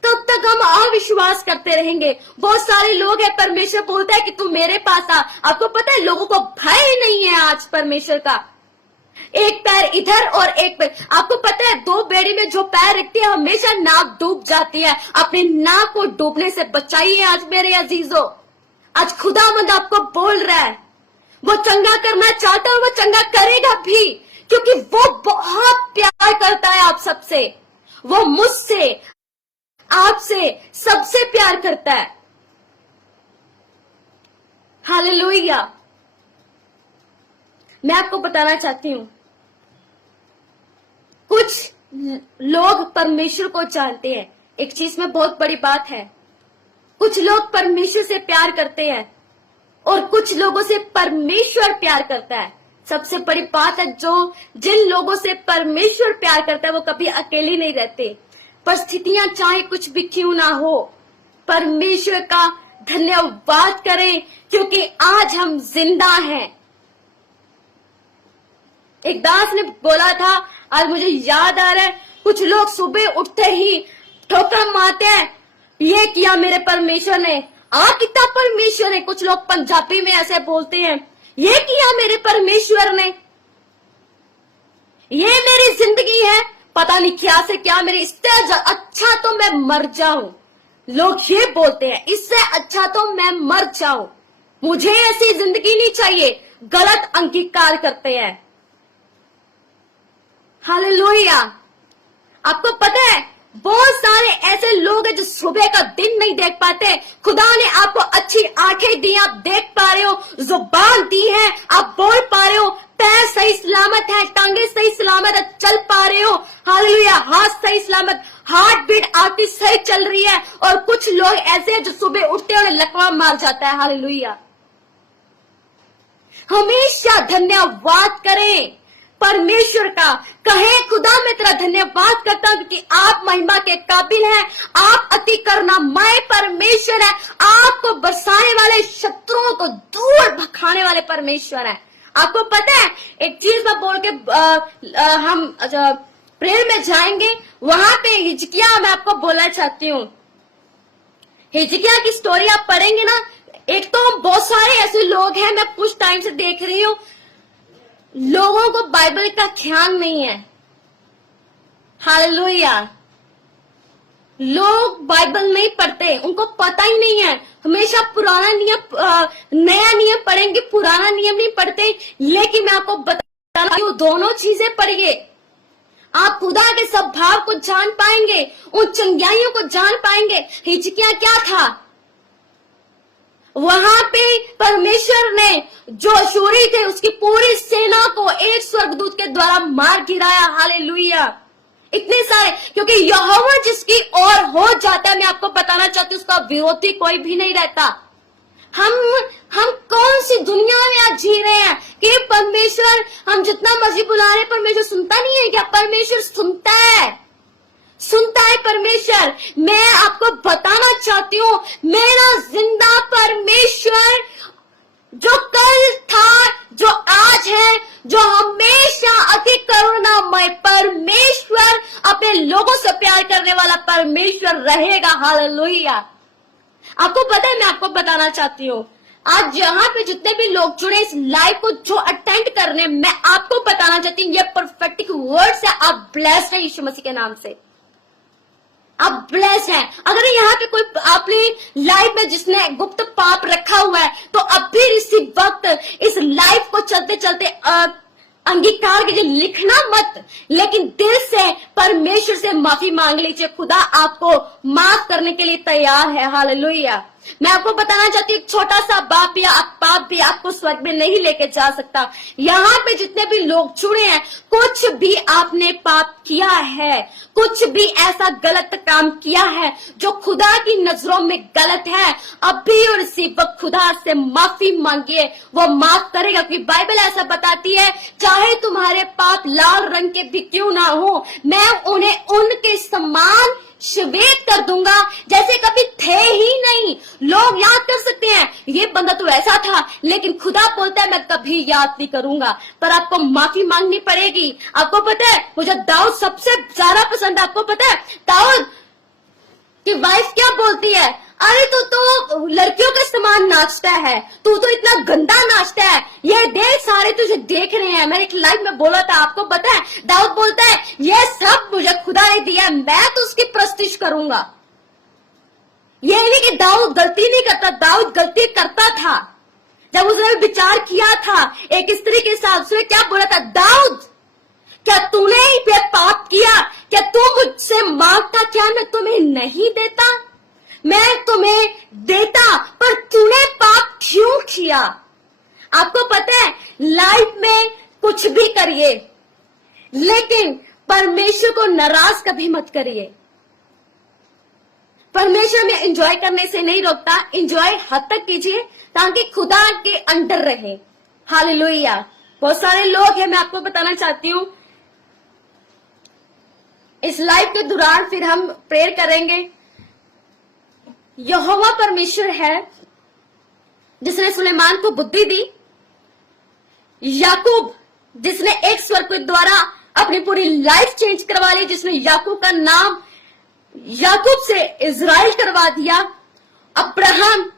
तब तक हम अविश्वास करते रहेंगे। बहुत सारे लोग हैं, परमेश्वर बोलता है कि तू मेरे पास आ। आपको पता है, लोगों को भय नहीं है आज परमेश्वर का। एक पैर इधर और एक पैर, आपको पता है, 2 बेड़ी में जो पैर रखती है हमेशा नाक डूब जाती है। अपने नाक को डूबने से बचाइए आज मेरे अजीजों। आज खुदावंद आपको बोल रहा है, वो चंगा करना चाहता है, वो चंगा करेगा भी, क्योंकि वो बहुत प्यार करता है आप सबसे। वो मुझसे, आपसे, सबसे प्यार करता है। हालेलुया। मैं आपको बताना चाहती हूं, कुछ लोग परमेश्वर को जानते हैं। एक चीज में बहुत बड़ी बात है, कुछ लोग परमेश्वर से प्यार करते हैं और कुछ लोगों से परमेश्वर प्यार करता है। सबसे बड़ी बात है, जो जिन लोगों से परमेश्वर प्यार करता है वो कभी अकेले नहीं रहते। परिस्थितियां चाहे कुछ भी क्यों ना हो, परमेश्वर का धन्यवाद करें, क्योंकि आज हम जिंदा हैं। एक दास ने बोला था, आज मुझे याद आ रहा है, कुछ लोग सुबह उठते ही ठोकर मारते हैं, ये किया मेरे परमेश्वर ने, कितना परमेश्वर है। कुछ लोग पंजाबी में ऐसे बोलते हैं, ये किया मेरे परमेश्वर ने, ये मेरी जिंदगी है, पता नहीं क्या से क्या, मेरी इससे अच्छा तो मैं मर जाऊं। लोग ये बोलते हैं, इससे अच्छा तो मैं मर जाऊं, मुझे ऐसी जिंदगी नहीं चाहिए। गलत अंगीकार करते हैं। हालेलुया। आपको पता है बहुत सारे ऐसे लोग हैं जो सुबह का दिन नहीं देख पाते। खुदा ने आपको अच्छी आंखें दी, आप देख पा रहे हो, जुबान दी है, आप बोल पा रहे हो, पैर सही सलामत है, टांगे सही सलामत है, चल पा रहे हो। हालेलुया। हाथ सही सलामत, हार्ट बीट आपकी सही चल रही है। और कुछ लोग ऐसे हैं जो सुबह उठते हैं और लकवा मार जाता है। हालेलुया। हमेशा धन्यवाद करें परमेश्वर का, कहें खुदा मैं तेरा धन्यवाद करता हूं क्योंकि आप महिमा के काबिल हैं, आप अति करुणामय परमेश्वर है, आपको बरसाने वाले, शत्रुओं को दूर भगाने वाले परमेश्वर है। आपको पता है एक चीज मैं बोल के हम प्रेयर में जाएंगे, वहां पे हिजकिया मैं आपको बोलना चाहती हूँ। हिजकिया की स्टोरी आप पढ़ेंगे ना, एक तो बहुत सारे ऐसे लोग हैं, मैं कुछ टाइम से देख रही हूँ, लोगों को बाइबल का ख्याल नहीं है। हालेलुया। लोग बाइबल नहीं पढ़ते, उनको पता ही नहीं है। हमेशा पुराना नियम नया नियम पढ़ेंगे, पुराना नियम नहीं पढ़ते। लेकिन मैं आपको बता रही हूँ, दोनों चीजें पढ़िए, आप खुदा के स्वभाव को जान पाएंगे, उन चंगाइयों को जान पाएंगे। हिजकिय्याह क्या था, वहां पे परमेश्वर ने जो अशूरी थे उसकी पूरी सेना को एक स्वर्गदूत के द्वारा मार गिराया। हालेलुया। इतने सारे, क्योंकि यहोवा जिसकी ओर हो जाता है, मैं आपको बताना चाहती हूँ, उसका विरोधी कोई भी नहीं रहता। हम कौन सी दुनिया में आज जी रहे हैं कि परमेश्वर, हम जितना मर्जी बुला रहे, परमेश्वर सुनता नहीं है क्या? परमेश्वर सुनता है, सुनता है परमेश्वर। मैं आपको बताना चाहती हूँ, मेरा जिंदा परमेश्वर जो कल था, जो आज है, जो हमेशा अति करुणामय परमेश्वर, अपने लोगों से प्यार करने वाला परमेश्वर रहेगा। हालेलुया। आपको पता है, मैं आपको बताना चाहती हूँ, आज यहाँ पे जितने भी लोग जुड़े इस लाइव को जो अटेंड कर रहे हैं, मैं आपको बताना चाहती हूँ, ये परफेक्ट वर्ड्स है, आप ब्लेस्ड है यीशु मसीह के नाम से, आप ब्लेस हैं। अगर यहाँ पे कोई आपने लाइफ में जिसने गुप्त पाप रखा हुआ है, तो अब भी इसी वक्त इस लाइफ को चलते चलते अंगीकार कीजिए, लिखना मत, लेकिन दिल से परमेश्वर से माफी मांग लीजिए। खुदा आपको माफ करने के लिए तैयार है। हालेलुया। मैं आपको बताना चाहती हूँ, छोटा सा पाप भी आपको स्वर्ग में नहीं लेके जा सकता। यहाँ पे जितने भी लोग जुड़े हैं, कुछ भी आपने पाप किया है, कुछ भी ऐसा गलत काम किया है जो खुदा की नजरों में गलत है, अभी और इसी वक्त खुदा से माफी मांगिए, वो माफ करेगा। क्योंकि बाइबल ऐसा बताती है, चाहे तुम्हारे पाप लाल रंग के भी क्यों ना हो, मैं उन्हें उनके समान श्वेत कर दूंगा जैसे कभी थे ही नहीं। लोग याद कर सकते हैं, ये बंदा तो ऐसा था, लेकिन खुदा बोलता है मैं कभी याद नहीं करूंगा, पर आपको माफी मांगनी पड़ेगी। आपको पता है, मुझे दाऊद सबसे ज्यादा पसंद है। आपको पता है दाऊद की वाइफ क्या बोलती है, अरे तू तो लड़कियों के समान नाचता है, तू तो इतना गंदा नाचता है, ये देख सारे तुझे देख रहे हैं। मैंने एक लाइव में बोला था, आपको पता है दाऊद बोलता है, ये सब मुझे खुदा ने दिया, मैं तो उसकी प्रस्तिश करूंगा। ये नहीं कि दाऊद गलती नहीं करता, दाऊद गलती करता था। जब उसने विचार किया था एक स्त्री के साथ, उसने क्या बोला था, दाऊद क्या तूने ये पाप किया, क्या तू मुझसे मांगता, क्या मैं तुम्हें नहीं देता? मैं तुम्हें देता, पर तूने पाप क्यों किया? आपको पता है, लाइफ में कुछ भी करिए, लेकिन परमेश्वर को नाराज कभी मत करिए। परमेश्वर में एंजॉय करने से नहीं रोकता, एंजॉय हद तक कीजिए ताकि खुदा के अंडर रहे। हालेलुया। बहुत सारे लोग हैं, मैं आपको बताना चाहती हूँ, इस लाइफ के दौरान फिर हम प्रेयर करेंगे। यहोवा परमेश्वर है जिसने सुलेमान को बुद्धि दी, याकूब जिसने एक स्वर के द्वारा अपनी पूरी लाइफ चेंज करवा ली, जिसने याकूब का नाम याकूब से इजराइल करवा दिया। अब्राहम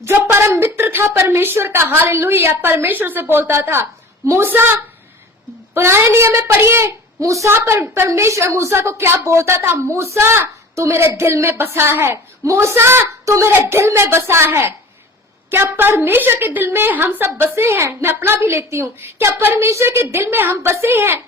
जो परम मित्र था परमेश्वर का, हालेलुया, परमेश्वर से बोलता था। मूसा, पुराने नियम में पढ़िए, मूसा पर परमेश्वर मूसा को क्या बोलता था? मूसा तू मेरे दिल में बसा है, मूसा तू मेरे दिल में बसा है। क्या परमेश्वर के दिल में हम सब बसे हैं? मैं अपना भी लेती हूँ, क्या परमेश्वर के दिल में हम बसे हैं?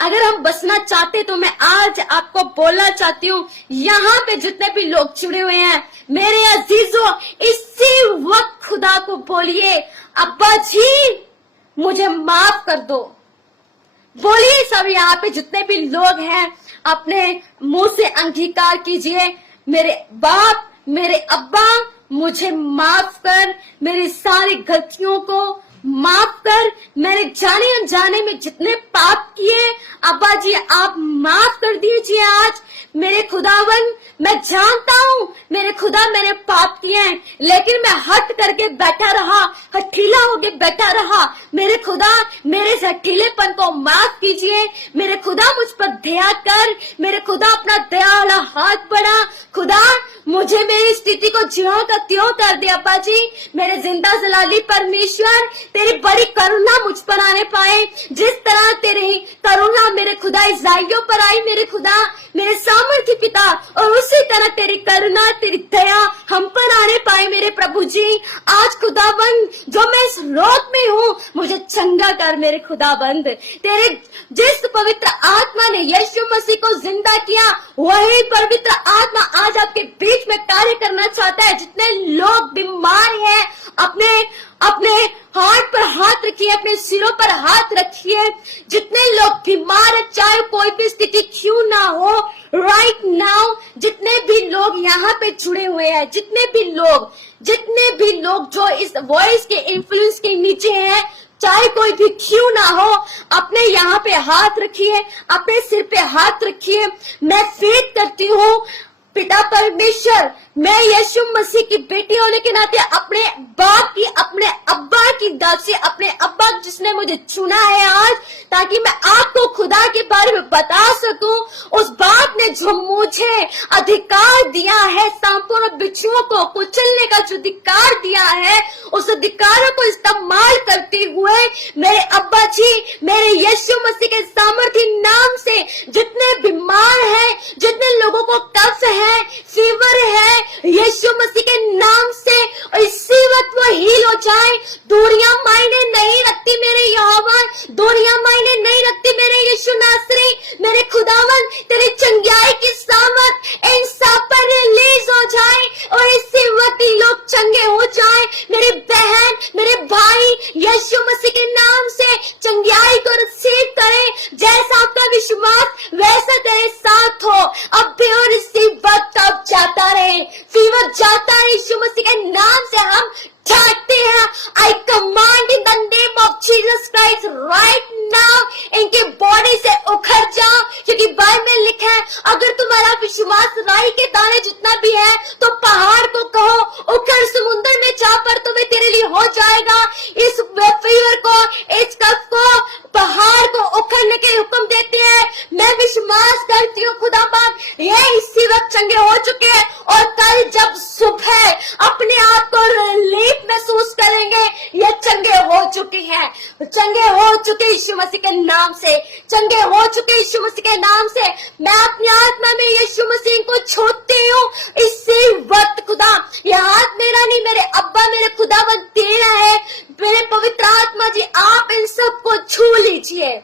अगर हम बसना चाहते तो मैं आज आपको बोलना चाहती हूँ, यहाँ पे जितने भी लोग जुड़े हुए हैं, मेरे अजीजों, इसी वक्त खुदा को बोलिए, अब्बा जी मुझे माफ कर दो। बोलिए सब, यहाँ पे जितने भी लोग हैं, अपने मुंह से अंगीकार कीजिए, मेरे बाप, मेरे अब्बा, मुझे माफ कर, मेरी सारी गलतियों को माफ कर, मैंने जाने अनजाने में जितने पाप किए, अब्बा जी आप माफ कर दीजिए आज। मेरे खुदावन, मैं जानता हूँ मेरे खुदा मैंने पाप किए हैं, लेकिन मैं हट करके बैठा रहा, हठीला होके बैठा रहा। मेरे खुदा मेरे इस हठीलेपन को माफ कीजिए। मेरे खुदा मुझ पर दया कर, मेरे खुदा अपना दया वाला हाथ बढ़ा। खुदा मुझे मेरी स्थिति को ज्यों का त्यों कर दे अब्बा जी। मेरे जिंदा जलाली परमेश्वर, तेरी बड़ी करुणा मुझ पर आने पाए, जिस तरह तेरी करुणा मेरे खुदा इस्राएलियों पर आई, मेरे खुदा मेरे सामर्थ्य पिता, और उसी तरह तेरी करुणा, तेरी दया हम पर आने पाए मेरे प्रभु जी। आज खुदाबंद जो मैं इस रोग में हूँ, मुझे चंगा कर मेरे खुदाबंद। तेरे जिस पवित्र आत्मा ने यीशु मसीह को जिंदा किया, वही पवित्र आत्मा आज आपके बीच में कार्य करना चाहता है। जितने लोग बीमार हैं, अपने हाथ पर हाथ रखिए, अपने सिरों पर हाथ रखिए। जितने लोग बीमार है, चाहे कोई भी स्थिति क्यों ना हो, राइट नाउ जितने भी लोग यहाँ पे जुड़े हुए हैं, जितने भी लोग जो इस वॉइस के इन्फ्लुएंस के नीचे हैं, चाहे कोई भी क्यों ना हो, अपने यहाँ पे हाथ रखिए, अपने सिर पे हाथ रखिए। मैं फेथ करती हूँ पिता परमेश्वर, मैं यीशु मसीह की बेटी होने के नाते अपने बाप की, अपने अब्बा की दाद से, अपने अब्बा जिसने मुझे चुना है आज, ताकि मैं आपको खुदा के बारे में बता सकूं। उस बाप ने जो मुझे अधिकार दिया है, सांपों और बिच्छुओं को कुचलने का जो अधिकार दिया है, उस अधिकारों को इस्तेमाल करते हुए मेरे अब्बा जी, मेरे यीशु मसीह के सामर्थ्य नाम से जितने बीमार हैं, जितने लोगों को कफ है, फीवर है, यीशु मसीह के नाम से इसी वक्त वो हील हो जाए। दूरियां मायने नहीं रखती मेरे यहोवा, दूरियां मायने नहीं रखती मेरे यीशु नासरी, मेरे खुदावन, तेरी चंगाई की सामर्थ इन सब पर रिलीज हो जाए और इसी वक्त लोग चंगे हो जाए। मेरे बहन, मेरे भाई, यीशु मसीह के नाम से चंगाई को रिसीव करें। जैसा आपका विश्वास वैसा तेरे साथ हो, अब भी और इसी वक्त अब जाता रहे, फीवर जाता है। यीशु मसीह के नाम से हम चाहते हैं, आई command in the name of Jesus Christ right now, इनके बॉडी से उखड़ जाओ, क्योंकि बाइबल में लिखा है, अगर तुम्हारा विश्वास राई के दाने जितना भी है, तो पहाड़ को कहो उखड़ समुद्र में जा, पर तुम्हें तेरे लिए हो जाएगा। इस फीवर को, इस कफ को, पहाड़ को उखड़ने के हुक्म देते हैं। मैं विश्वास करती हूँ खुदा बाप, ये इसी वक्त चंगे हो चुके हैं, और कल जब सुबह अपने आप को रिलीफ महसूस करेंगे, ये चंगे हो चुके हैं, चंगे हो चुके यीशु मसीह के नाम से, चंगे हो चुके यीशु मसीह के नाम से। मैं अपनी आत्मा में यीशु मसीह को छूती हूँ इसी वक्त। खुदा यह हाथ मेरा नहीं, मेरे अब्बा, मेरे खुदावन तेरा है। मेरे पवित्र आत्मा जी, आप इन सबको छू लीजिए,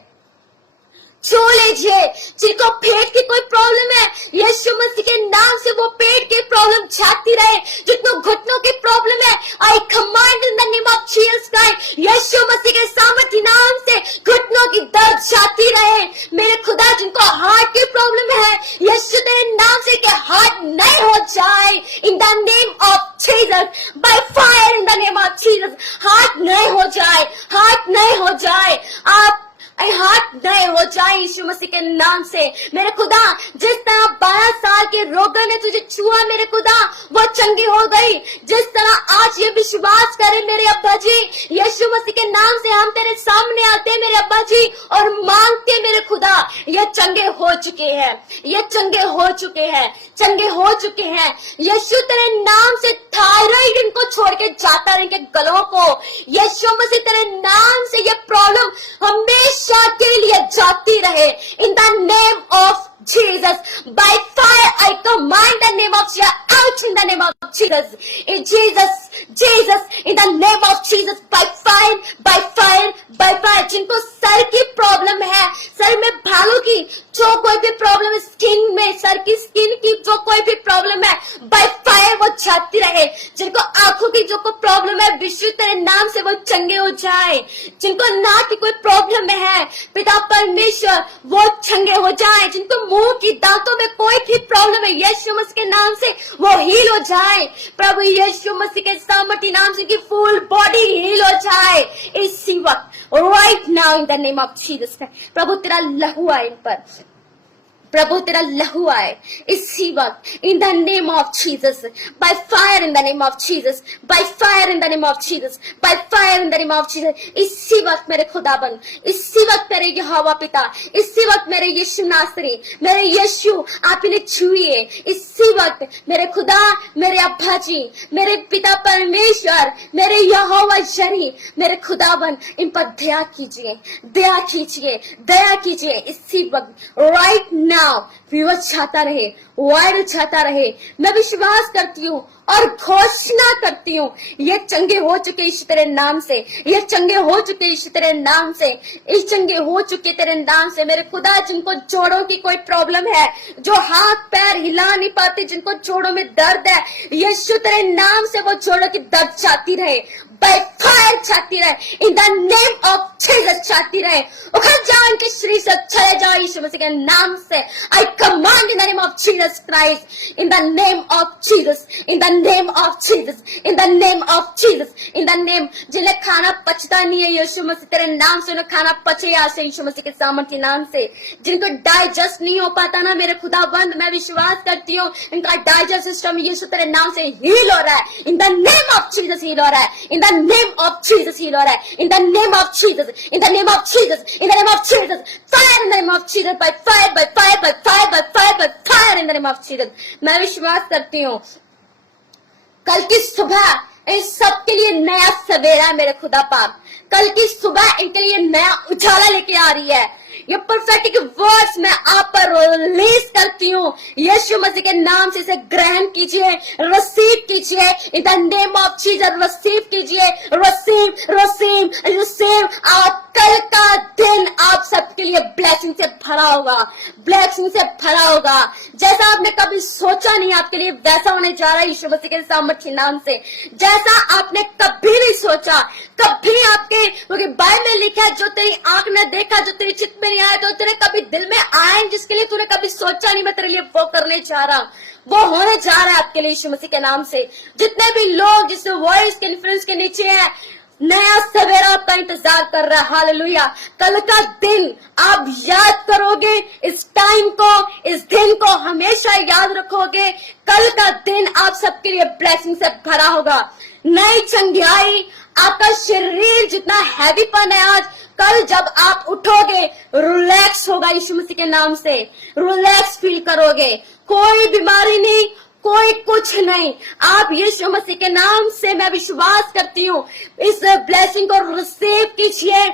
छू लीजिए। जिनको पेट की कोई प्रॉब्लम है, यीशु मसीह के नाम से वो पेट की प्रॉब्लम जाती रहे। जिनको घुटनों की प्रॉब्लम है, I command in the name of Jesus Christ, Yeshu Masih के सामर्थ्य नाम से घुटनों की दर्द जाती रहे। मेरे खुदा, जिनको हार्ट की प्रॉब्लम है, यीशु तेरे नाम से कि हार्ट नहीं हो जाए, इन the name of Jesus, by fire in the name of Jesus, heart नहीं हो जाए, हार्ट नहीं हो जाए। आप हाथ नए हो जाए यीशु मसीह के नाम से। मेरे खुदा, जिस तरह 12 साल के रोगन ने तुझे छुआ मेरे खुदा, वो चंगी हो गई। जिस तरह आज ये विश्वास करे मेरे अब्बा जी, यीशु मसीह के नाम से हम तेरे सामने आते हैं मेरे अब्बा जी और मांगते मेरे खुदा, ये चंगे हो चुके हैं, ये चंगे हो चुके हैं, चंगे हो चुके हैं। यीशु तेरे नाम से थायराइड इनको छोड़ के जाता रहे, इनके गलों को। यीशु मसीह तेरे नाम से ये प्रॉब्लम हमेशा के लिए जाती रहे। इन the name of Jesus, by fire I command the name of Jesus out in the name of Jesus. In Jesus, in the name of Jesus, by fire, by fire, by fire. जिनको sir की problem है, sir में भालू की जो कोई भी problem है, स्किन में, सर की स्किन की जो कोई भी प्रॉब्लम है, by fire वो जाती रहे। जिनको आंखों की जो कोई प्रॉब्लम है, विश्व तेरे नाम से वो चंगे हो जाए। जिनको नाक की कोई प्रॉब्लम है, पिता परमेश्वर वो चंगे हो जाए। जिनको मुंह की दांतों में कोई भी प्रॉब्लम है, यीशु मसीह के नाम से वो हील हो जाए। प्रभु यीशु मसीह के सामर्थी नाम से कि फुल बॉडी हील हो जाए इसी वक्त, right now in the name of Jesus. प्रभु तेरा लहू आए इन पर, प्रभु तेरा लहू आए इसी वक्त इन the name of Jesus, by fire in the name of Jesus, by fire in the name of Jesus, by fire in the name of Jesus. इसी वक्त मेरे खुदाबंद, इसी वक्त मेरे यहोवा पिता, इसी वक्त मेरे यीशु नासरी, मेरे यीशु आप इन्हें छुइए इसी वक्त। मेरे खुदा, मेरे अब्बा जी, मेरे पिता परमेश्वर, मेरे यहोवा शरी, मेरे खुदाबंद इन पर दया कीजिए, दया कीजिए, दया कीजिए इसी वक्त, राइट नाउ। व्यूअर छाता रहे, वायरल छाता रहे। मैं विश्वास करती हूँ और घोषणा करती हूँ, ये चंगे हो चुके यीशु तेरे नाम से, ये चंगे हो चुके यीशु तेरे नाम से, ये चंगे हो चुके तेरे नाम से। मेरे खुदा, जिनको जोड़ों की कोई प्रॉब्लम है, जो हाथ पैर हिला नहीं पाते, जिनको जोड़ों में दर्द है, यीशु तेरे नाम से वो जोड़ों की दर्द जाती रहे, बाय फायर जाती रहे, इन द नेम ऑफ जीसस जाती रहे। उखड़ जाओ इनके शरीर से, चले जाओ यीशु मसीह के नाम से। आई command in the name of Jesus Christ, in the name of Jesus, in the name of Jesus, in the name of Jesus, in the name. जिन्हें खाना पचता नहीं है यीशु मसीह तेरे नाम से, उन्हें खाना पचे आज से यीशु मसीह के सामर्थ्य नाम से। जिनको डाइजेस्ट नहीं हो पाता ना मेरे खुदाबंद, मैं विश्वास करती हूँ इनका डाइजेस्ट सिस्टम यीशु तेरे नाम से हील हो रहा है। In the name of Jesus heal हो रहा है, in the name of Jesus heal हो रहा है, in the name of Jesus, in the name of Jesus, in the name of Jesus, fire in the name of Jesus, by fire, by fire, by fire, by fire, by fire in the name of Jesus। मैं विश्वास करती हूँ कल की सुबह इन सबके लिए नया सवेरा है मेरे खुदा पाक। कल की सुबह इनके लिए नया उजाला लेके आ रही है। ये प्रोफेटिक वर्ड्स मैं आप पर रिलीज करती हूँ यीशु मसीह के नाम से। इसे ग्रहण कीजिए, रिसीव कीजिए इन the name of Jesus, receive कीजिए, रिसीव रिसीव रिसीव। आप कल का दिन आप सबके लिए ब्लेसिंग से भरा होगा, ब्लेसिंग से भरा होगा। जैसा आपने कभी सोचा नहीं आपके लिए वैसा होने जा रहा है यीशु मसीह के सामर्थ्य नाम से। जैसा आपने कभी नहीं सोचा, कभी आपके, क्योंकि बाइबल में लिखा है जो तेरी आंख ने देखा, जो तेरी चित्त में नहीं आया, जो तेरे कभी दिल में आए, जिसके लिए तूने कभी सोचा नहीं, मैं तेरे लिए वो करने जा रहा हूं, वो होने जा रहा है आपके लिए यीशु मसीह के नाम से। जितने भी लोग जिस वॉइस के इन्फ्लुएंस के नीचे हैं, नया सवेरा आपका इंतजार कर रहा है। हालेलुया। कल का दिन आप याद करोगे, इस टाइम को, इस दिन को हमेशा याद रखोगे। कल का दिन आप सबके लिए ब्लेसिंग से भरा होगा, नई चंगाई। आपका शरीर जितना हैवीपन है आज, कल जब आप उठोगे रिलैक्स होगा यीशु मसीह के नाम से, रिलैक्स फील करोगे। कोई बीमारी नहीं, कोई कुछ नहीं। आप यीशु मसीह के नाम से, मैं विश्वास करती हूँ, इस ब्लेसिंग को रिसीव कीजिए,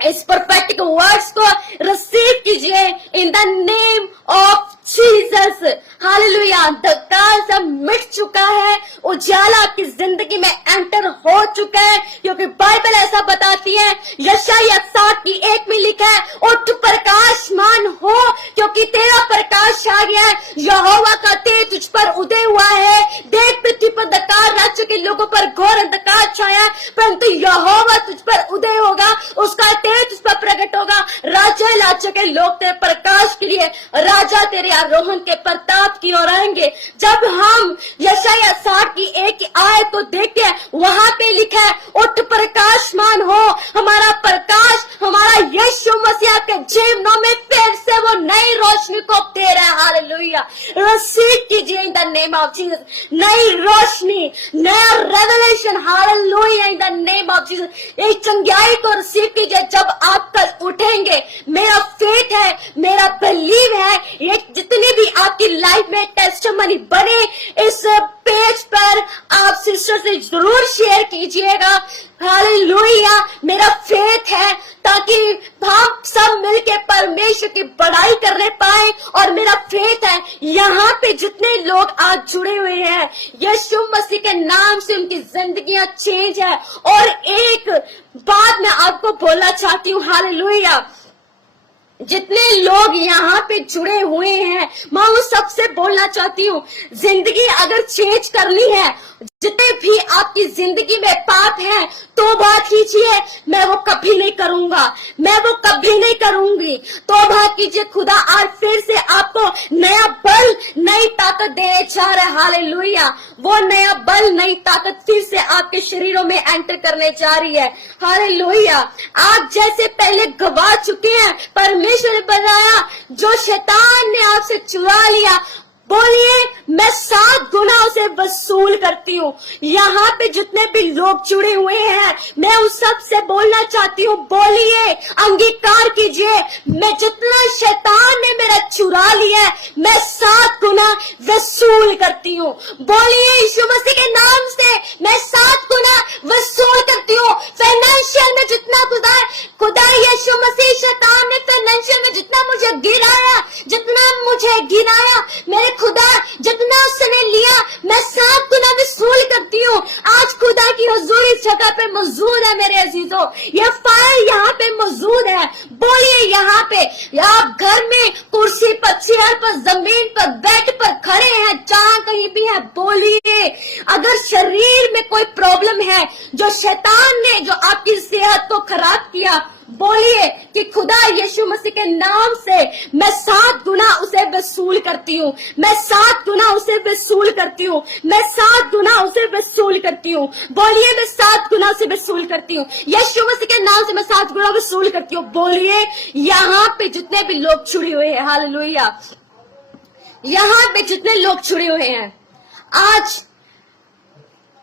इस प्रोफेटिक वर्ड्स को रिसीव कीजिए इन the name of Jesus. Hallelujah. अंधकार सब मिट चुका है, उजाला आपकी जिंदगी में एंटर हो चुका है, क्योंकि बाइबल ऐसा बताती है, यशायाह 60:1 में लिखा है, उठ प्रकाशमान हो क्योंकि तेरा प्रकाश आ गया है, यहोवा का तेज तुझ पर उदय हुआ है। देख पृथ्वी पर अंधकार राज्य के लोगों पर घोर अंधकार छाया, परंतु यहोवा तुझ पर उदय होगा, उसका तेज तुझ पर प्रकट होगा। राज्य राज्य के लोग तेरे प्रकाश के लिए, राजा तेरे आरोहण के प्रताप की ओर आएंगे। जब हम यशायाह 60:1 की आयत को देखते हैं, वहां पे लिखा है, उठ प्रकाशमान हो। हमारा प्रकाश, हमारा यीशु मसीह आपके जीवनों में फिर से वो नई रोशनी को दे रहा है। हालेलुया, रिसीव कीजिए इन the name of Jesus, Nai Roshni, नया revelation. Hallelujah, in the name of Jesus, इस चंगाई को रिसीव कीजिए। जब आप कल उठेंगे, मेरा फेथ है, मेरा बिलीव है, ये जितनी भी आपकी लाइफ में टेस्टिमनी बने, इस पेज पर आप सिस्टर से जरूर शेयर कीजिएगा। हालेलुया, मेरा फेथ है ताकि हम सब मिलके परमेश्वर की बड़ाई करने पाए। और मेरा फेथ है यहाँ पे जितने लोग आज जुड़े हुए हैं, यीशु मसीह के नाम से उनकी जिंदगियां चेंज है। और एक बात मैं आपको बोलना चाहती हूँ, हालेलुया, जितने लोग यहाँ पे जुड़े हुए हैं, मैं उन सबसे बोलना चाहती हूँ, जिंदगी अगर चेंज करनी है, जितने भी आपकी जिंदगी में पाप है, तौबा कीजिए। मैं वो कभी नहीं करूंगा, मैं वो कभी नहीं करूंगी। तौबा कीजिए, खुदा आज फिर से आपको नया बल, नई ताकत देने जा रहा है। हालेलुया, वो नया बल, नई ताकत फिर से आपके शरीरों में एंटर करने जा रही है। हालेलुया, आप जैसे पहले गवा चुके हैं, परमेश्वर ने बताया जो शैतान ने आपसे चुरा लिया, बोलिए मैं 7 गुना उसे वसूल करती हूँ। यहाँ पे जितने भी लोग जुड़े हुए हैं, मैं उन सब से बोलना चाहती हूँ, बोलिए, अंगीकार कीजिए, मैं जितना शैतान ने मेरा चुरा लिया है, मैं 7 गुना वसूल करती हूँ। बोलिए यीशु मसीह के नाम से, मैं 7 गुना वसूल करती हूँ। फाइनेंशियल में जितना खुदा यीशु मसीह, शैतान ने फाइनेंशियल में जितना मुझे गिराया, मेरे खुदा जितना उसने लिया, मैं 7 गुना वसूल करती हूँ। आज खुदा की हुजूरी इस जगह पे मौजूद है मेरे अजीजों, ये फाइल यहाँ पे मौजूद है। बोलिए, यहाँ पे आप घर में, कुर्सी पर, चेयर पर, जमीन पर, बेड पर खड़े हैं, जहाँ कहीं भी है, बोलिए, अगर शरीर में कोई प्रॉब्लम है, जो शैतान ने जो आपकी सेहत को खराब किया, बोलिए कि खुदा यीशु मसीह के नाम से मैं 7 गुना उसे वसूल करती हूँ, मैं 7 गुना उसे वसूल करती हूँ, मैं 7 गुना उसे वसूल करती हूँ। बोलिए, मैं 7 गुना उसे वसूल करती हूँ, यीशु मसीह के नाम से मैं 7 गुना वसूल करती हूँ। बोलिए, यहाँ पे जितने भी लोग जुड़े हुए हैं, हालेलुया, यहाँ पे जितने लोग जुड़े हुए हैं, आज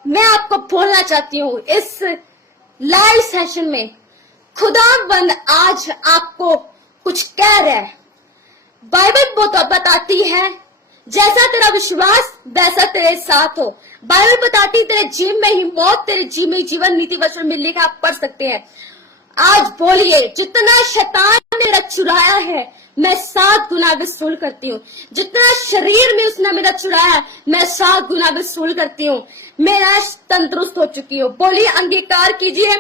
मैं आपको बोलना चाहती हूँ, इस लाइव सेशन में खुदावंद आज आपको कुछ कह रहा है। बाइबल बताती है, जैसा तेरा विश्वास वैसा तेरे साथ हो। बाइबल बताती, तेरे जीवन में ही मौत, तेरे जीवन में जीवन, नीति वचन में लिखा, आप पढ़ सकते हैं। आज बोलिए, जितना शैतान ने मेरा चुराया है, मैं 7 गुना वसूल करती हूँ। जितना शरीर में उसने मेरा चुराया, मैं 7 गुना वसूल करती हूँ। मैं तंदुरुस्त हो चुकी हूँ। बोलिए, अंगीकार कीजिए,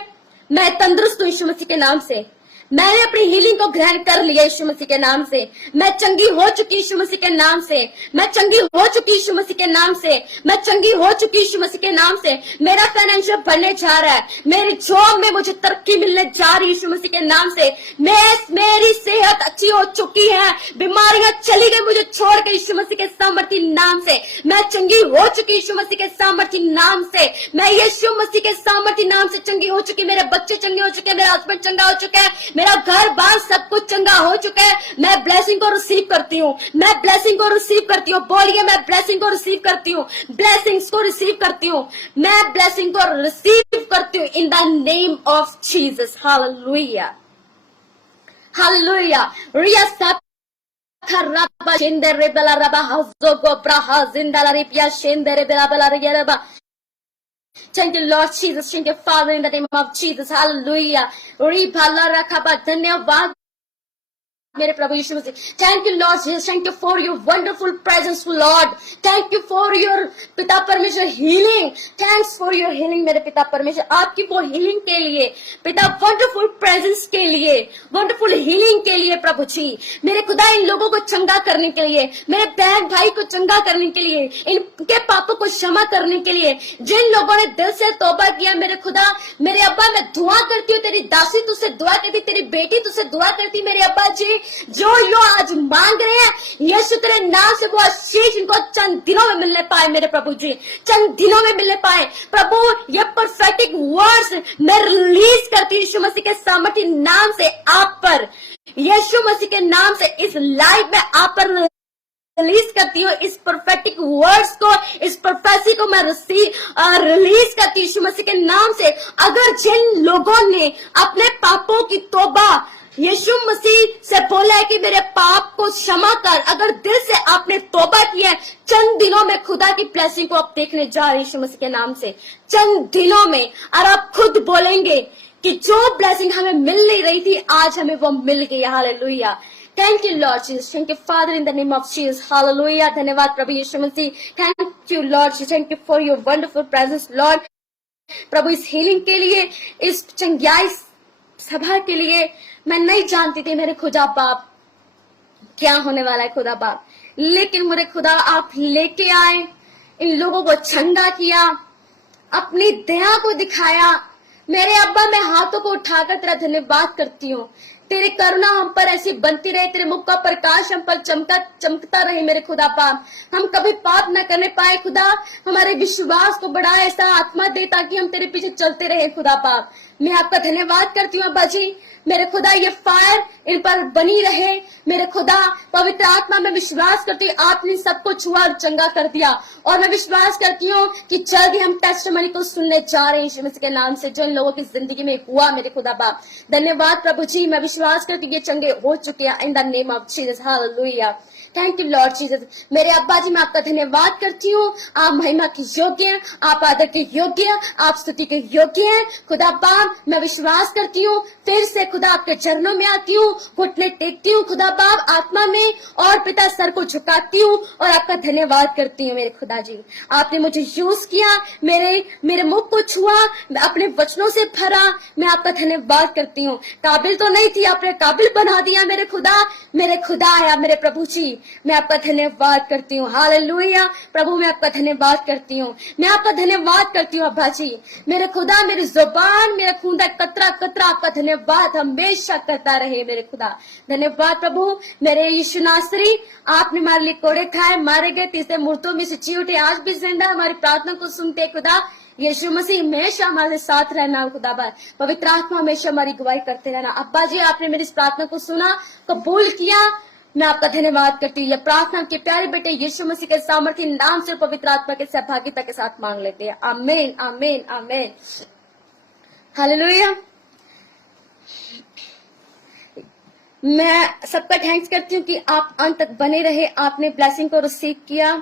मैं तंदुरुस्त हूँ यीशु मसीह के नाम से। मैंने अपनी हीलिंग को ग्रहण कर लिया यीशु मसीह के नाम से। मैं चंगी हो चुकी यीशु मसीह के नाम से। मैं चंगी हो चुकी यीशु मसीह के नाम से। मैं चंगी हो चुकी यीशु मसीह के नाम से। मेरा फाइनेंशियल बढ़ने जा रहा है। मेरी जॉब में मुझे तरक्की मिलने जा रही है यीशु मसीह के नाम से। मेरी सेहत अच्छी हो चुकी है। बीमारियां चली गई मुझे छोड़ के यीशु मसीह के सामर्थी नाम से। मैं चंगी हो चुकी यीशु मसीह के सामर्थी नाम से। मैं यीशु मसीह के सामर्थी नाम से चंगी हो चुकी। मेरे बच्चे चंगे हो चुके, मेरा हस्बैंड चंगा हो चुका है, मेरा घर बार सब कुछ चंगा हो चुका है। मैं ब्लेसिंग को रिसीव करती हूँ। मैं ब्लेसिंग को रिसीव करती हूँ। बोलिए, मैं ब्लेसिंग को रिसीव करती हूँ। ब्लेसिंग्स को रिसीव करती हूँ। मैं ब्लेसिंग को रिसीव करती हूँ in the name of Jesus. Hallelujah, hallelujah. रिया सब खराबा शेंदरे बेला रबा हज़ो गोब्रा जिंदा रिपिया शेंदरे बेला बेला रबा। Thank you, Lord Jesus. Thank you, Father, in the name of Jesus. Hallelujah. धन्यवाद मेरे प्रभु Yeshu Masih. Thank you Lord Jesus, thank you for your wonderful presence Lord. Thank you for your पिता परमेश्वर healing. Thanks for your healing मेरे पिता परमेश्वर, आपकी वो हीलिंग के लिए पिता, वंडरफुल प्रेजेंस के लिए, वंडरफुल हीलिंग के लिए प्रभु जी। मेरे खुदा, इन लोगों को चंगा करने के लिए, मेरे बहन भाई को चंगा करने के लिए, इनके पापों को क्षमा करने के लिए, जिन लोगों ने दिल से तौबा किया, मेरे खुदा, मेरे अब्बा, मैं दुआ करती हूँ, तेरी दासी तुझसे दुआ करती, तेरी बेटी तुझसे दुआ करती, मेरे अब्बा जी, जो यो आज मांग रहे हैं, यीशु तेरे नाम से वो आशीष इनको चंद दिनों में मिलने पाए मेरे प्रभु जी, चंद दिनों में मिलने पाए प्रभु। ये परफेक्टिक वर्ड्स मैं रिलीज करती हूँ यीशु मसीह के सामर्थ्य नाम से आप पर, यीशु मसीह के नाम से इस लाइफ में आप पर रिलीज करती हूँ इस परफेक्टिक वर्ड्स को, इस प्रोफेसी को मैं रिलीज करती हूँ यीशु मसीह के नाम से। अगर जिन लोगों ने अपने पापों की तौबा यीशु मसीह से बोला है कि मेरे पाप को क्षमा कर, अगर दिल से आपने तौबा किया है, चंद दिनों में खुदा की ब्लेसिंग को आप देखने जा रहे हैं यीशु मसीह के नाम से, चंद दिनों में। और आप खुद बोलेंगे कि जो ब्लेसिंग हमें मिल नहीं रही थी आज हमें वो मिल गई। Hallelujah, thank you Lord Jesus, thank you father in the name of Jesus. Hallelujah, धन्यवाद प्रभु Yeshu Masih, thank you Lord Jesus, thank you for your wonderful presence Lord. प्रभु इस हीलिंग के लिए, इस चंगाई सभा के लिए मैं नहीं जानती थी मेरे खुदा बाप क्या होने वाला है खुदा बाप, लेकिन मेरे खुदा आप लेके आए, इन लोगों को चंगा किया, अपनी दया को दिखाया। मेरे अब्बा मैं हाथों को उठाकर तेरा धन्यवाद करती हूँ। तेरी करुणा हम पर ऐसी बनती रहे, तेरे मुख का प्रकाश हम पर चमकता रहे मेरे खुदा पाप। हम कभी पाप न करने पाए खुदा, हमारे विश्वास को बढ़ाए, ऐसा आत्मा दे ताकि हम तेरे पीछे चलते रहे खुदा पाप। मैं आपका धन्यवाद करती हूँ अब्बा जी, मेरे खुदा ये फायर इन पर बनी रहे मेरे खुदा। पवित्र आत्मा में विश्वास करती हूँ आपने सबको छुआ और चंगा कर दिया, और मैं विश्वास करती हूँ कि जल्दी हम टेस्टिमनी को सुनने जा रहे हैं यीशु मसीह के नाम से, जो इन लोगों की जिंदगी में हुआ मेरे खुदा बाप। धन्यवाद प्रभु जी, मैं विश्वास करती हूँ ये चंगे हो चुके हैं इन the name of Jesus. Hallelujah, thank you Lord Jesus. मेरे अब्बा जी मैं आपका धन्यवाद करती हूँ, आप महिमा के योग्य हैं, आप आदर के योग्य हैं, आप स्तुति के योग्य हैं खुदा बाप। मैं विश्वास करती हूँ, फिर से खुदा आपके चरणों में आती हूँ, घुटने टेकती हूँ खुदा बाप आत्मा में, और पिता सर को झुकाती हूँ और आपका धन्यवाद करती हूँ मेरे खुदा जी। आपने मुझे यूज किया, मेरे मुख को छुआ, अपने वचनों से भरा, मैं आपका धन्यवाद करती हूँ। काबिल तो नहीं थी, आपने काबिल बना दिया मेरे खुदा है मेरे प्रभु जी, मैं आपका धन्यवाद करती हूँ। हालेलुया प्रभु, मैं आपका धन्यवाद करती हूँ, मैं आपका धन्यवाद करती हूँ अब्बा जी। मेरे खुदा, मेरी जुबान, मेरा खूंदा कतरा कतरा आपका धन्यवाद हमेशा करता रहे मेरे खुदा। धन्यवाद प्रभु। मेरे यीशु नासरी, आपने हमारे लिए कोड़े खाए, मारे गए, तीसरे मुर्दों में से जी उठे, आज भी जिंदा, हमारी प्रार्थना को सुनते खुदा। यीशु मसीह हमेशा हमारे साथ रहना खुदा बार, पवित्र आत्मा हमेशा हमारी गवाही करते रहना। अब्बा जी आपने मेरी इस प्रार्थना को सुना, कबूल किया, मैं आपका धन्यवाद करती हूँ। यह प्रार्थना के प्यारे बेटे यीशु मसीह के सामर्थ्य नाम से पवित्र आत्मा के सहभागिता के साथ मांग लेते हैं। आमीन आमीन आमीन, हालेलुया। मैं सबका थैंक्स करती हूँ कि आप अंत तक बने रहे, आपने ब्लेसिंग को रिसीव किया,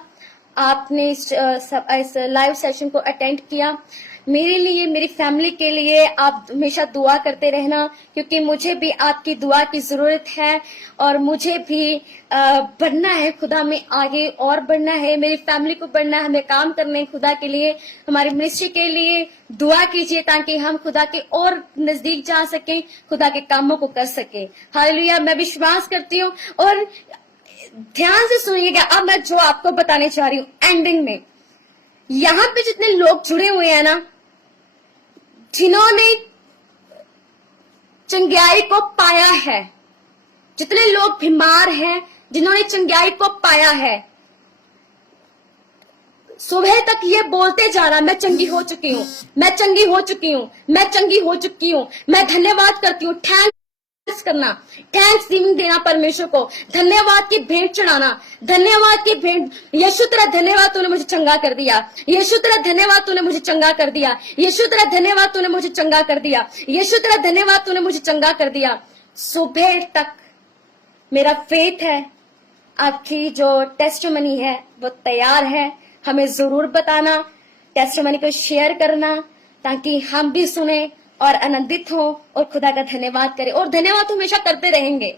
आपने इस लाइव सेशन को अटेंड किया। मेरे लिए, मेरी फैमिली के लिए आप हमेशा दुआ करते रहना, क्योंकि मुझे भी आपकी दुआ की जरूरत है, और मुझे भी बढ़ना है खुदा में, आगे और बढ़ना है, मेरी फैमिली को बढ़ना है, हमें काम करने खुदा के लिए, हमारी मिनिस्ट्री के लिए दुआ कीजिए ताकि हम खुदा के और नजदीक जा सके, खुदा के कामों को कर सके। हालेलुया, मैं विश्वास करती हूँ। और ध्यान से सुनिएगा, अब मैं जो आपको बताने चाह रही हूँ एंडिंग में, यहाँ पे जितने लोग जुड़े हुए हैं ना, जिन्होंने चंगाई को पाया है, जितने लोग बीमार हैं, जिन्होंने चंगाई को पाया है, सुबह तक ये बोलते जाना, मैं चंगी हो चुकी हूँ, मैं चंगी हो चुकी हूँ, मैं चंगी हो चुकी हूँ। मैं धन्यवाद करती हूँ, करना, थैंक्स गिविंग देना परमेश्वर को, धन्यवाद की भेंट चढ़ाना, धन्यवाद की भेंट। यीशु तेरा धन्यवाद, तूने मुझे चंगा कर दिया। यीशु तेरा धन्यवाद, तूने मुझे चंगा कर दिया। यीशु तेरा धन्यवाद, तूने मुझे चंगा कर दिया। यीशु तेरा धन्यवाद, तूने मुझे चंगा कर दिया। सुबह तक मेरा फेथ है, आपकी जो टेस्टिमनी है वो तैयार है, हमें जरूर बताना, टेस्टिमनी को शेयर करना, ताकि हम भी सुने और आनंदित हो और खुदा का धन्यवाद करें, और धन्यवाद हमेशा करते रहेंगे,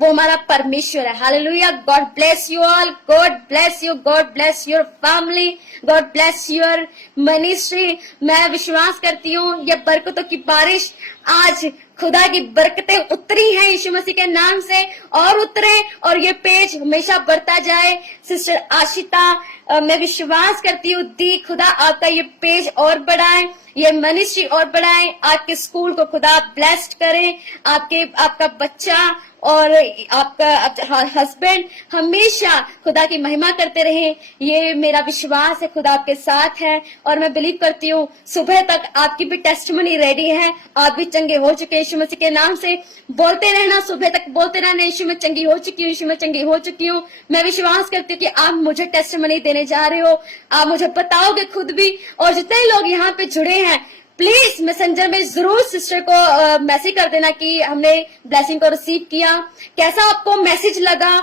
वो हमारा परमेश्वर है। Hallelujah, God bless you all, God bless you, God bless your family, God bless your ministry. मैं विश्वास करती हूँ ये बरकतों की बारिश, आज खुदा की बरकतें उतरी हैं यीशु मसीह के नाम से, और उतरे, और ये पेज हमेशा बढ़ता जाए। सिस्टर आशिता मैं विश्वास करती हूँ दी खुदा आपका ये पेज और बढ़ाए, ये मिनिस्ट्री और बढ़ाए, आपके स्कूल को खुदा ब्लेस्ड करे, आपका बच्चा और आपका हस्बैंड हमेशा खुदा की महिमा करते रहे। ये मेरा विश्वास है, खुदा आपके साथ है और मैं बिलीव करती हूँ सुबह तक आपकी भी टेस्टिमनी रेडी है। आप भी चंगे हो चुके हैं यीशु मसीह के नाम से। बोलते रहना, सुबह तक बोलते रहना, यीशु में चंगी हो चुकी हूँ, यीशु में चंगी हो चुकी हूँ। मैं विश्वास करती हूँ कि आप मुझे टेस्टिमनी देने जा रहे हो, आप मुझे बताओगे खुद भी। और जितने लोग यहाँ पे जुड़े हैं, प्लीज मैसेंजर में जरूर सिस्टर को मैसेज कर देना कि हमने ब्लेसिंग को रिसीव किया। कैसा आपको मैसेज लगा,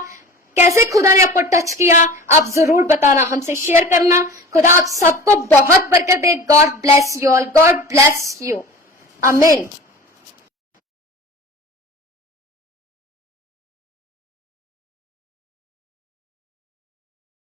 कैसे खुदा ने आपको टच किया, आप जरूर बताना, हमसे शेयर करना। खुदा आप सबको बहुत बरकत दे। God bless you all, God bless you, आमीन।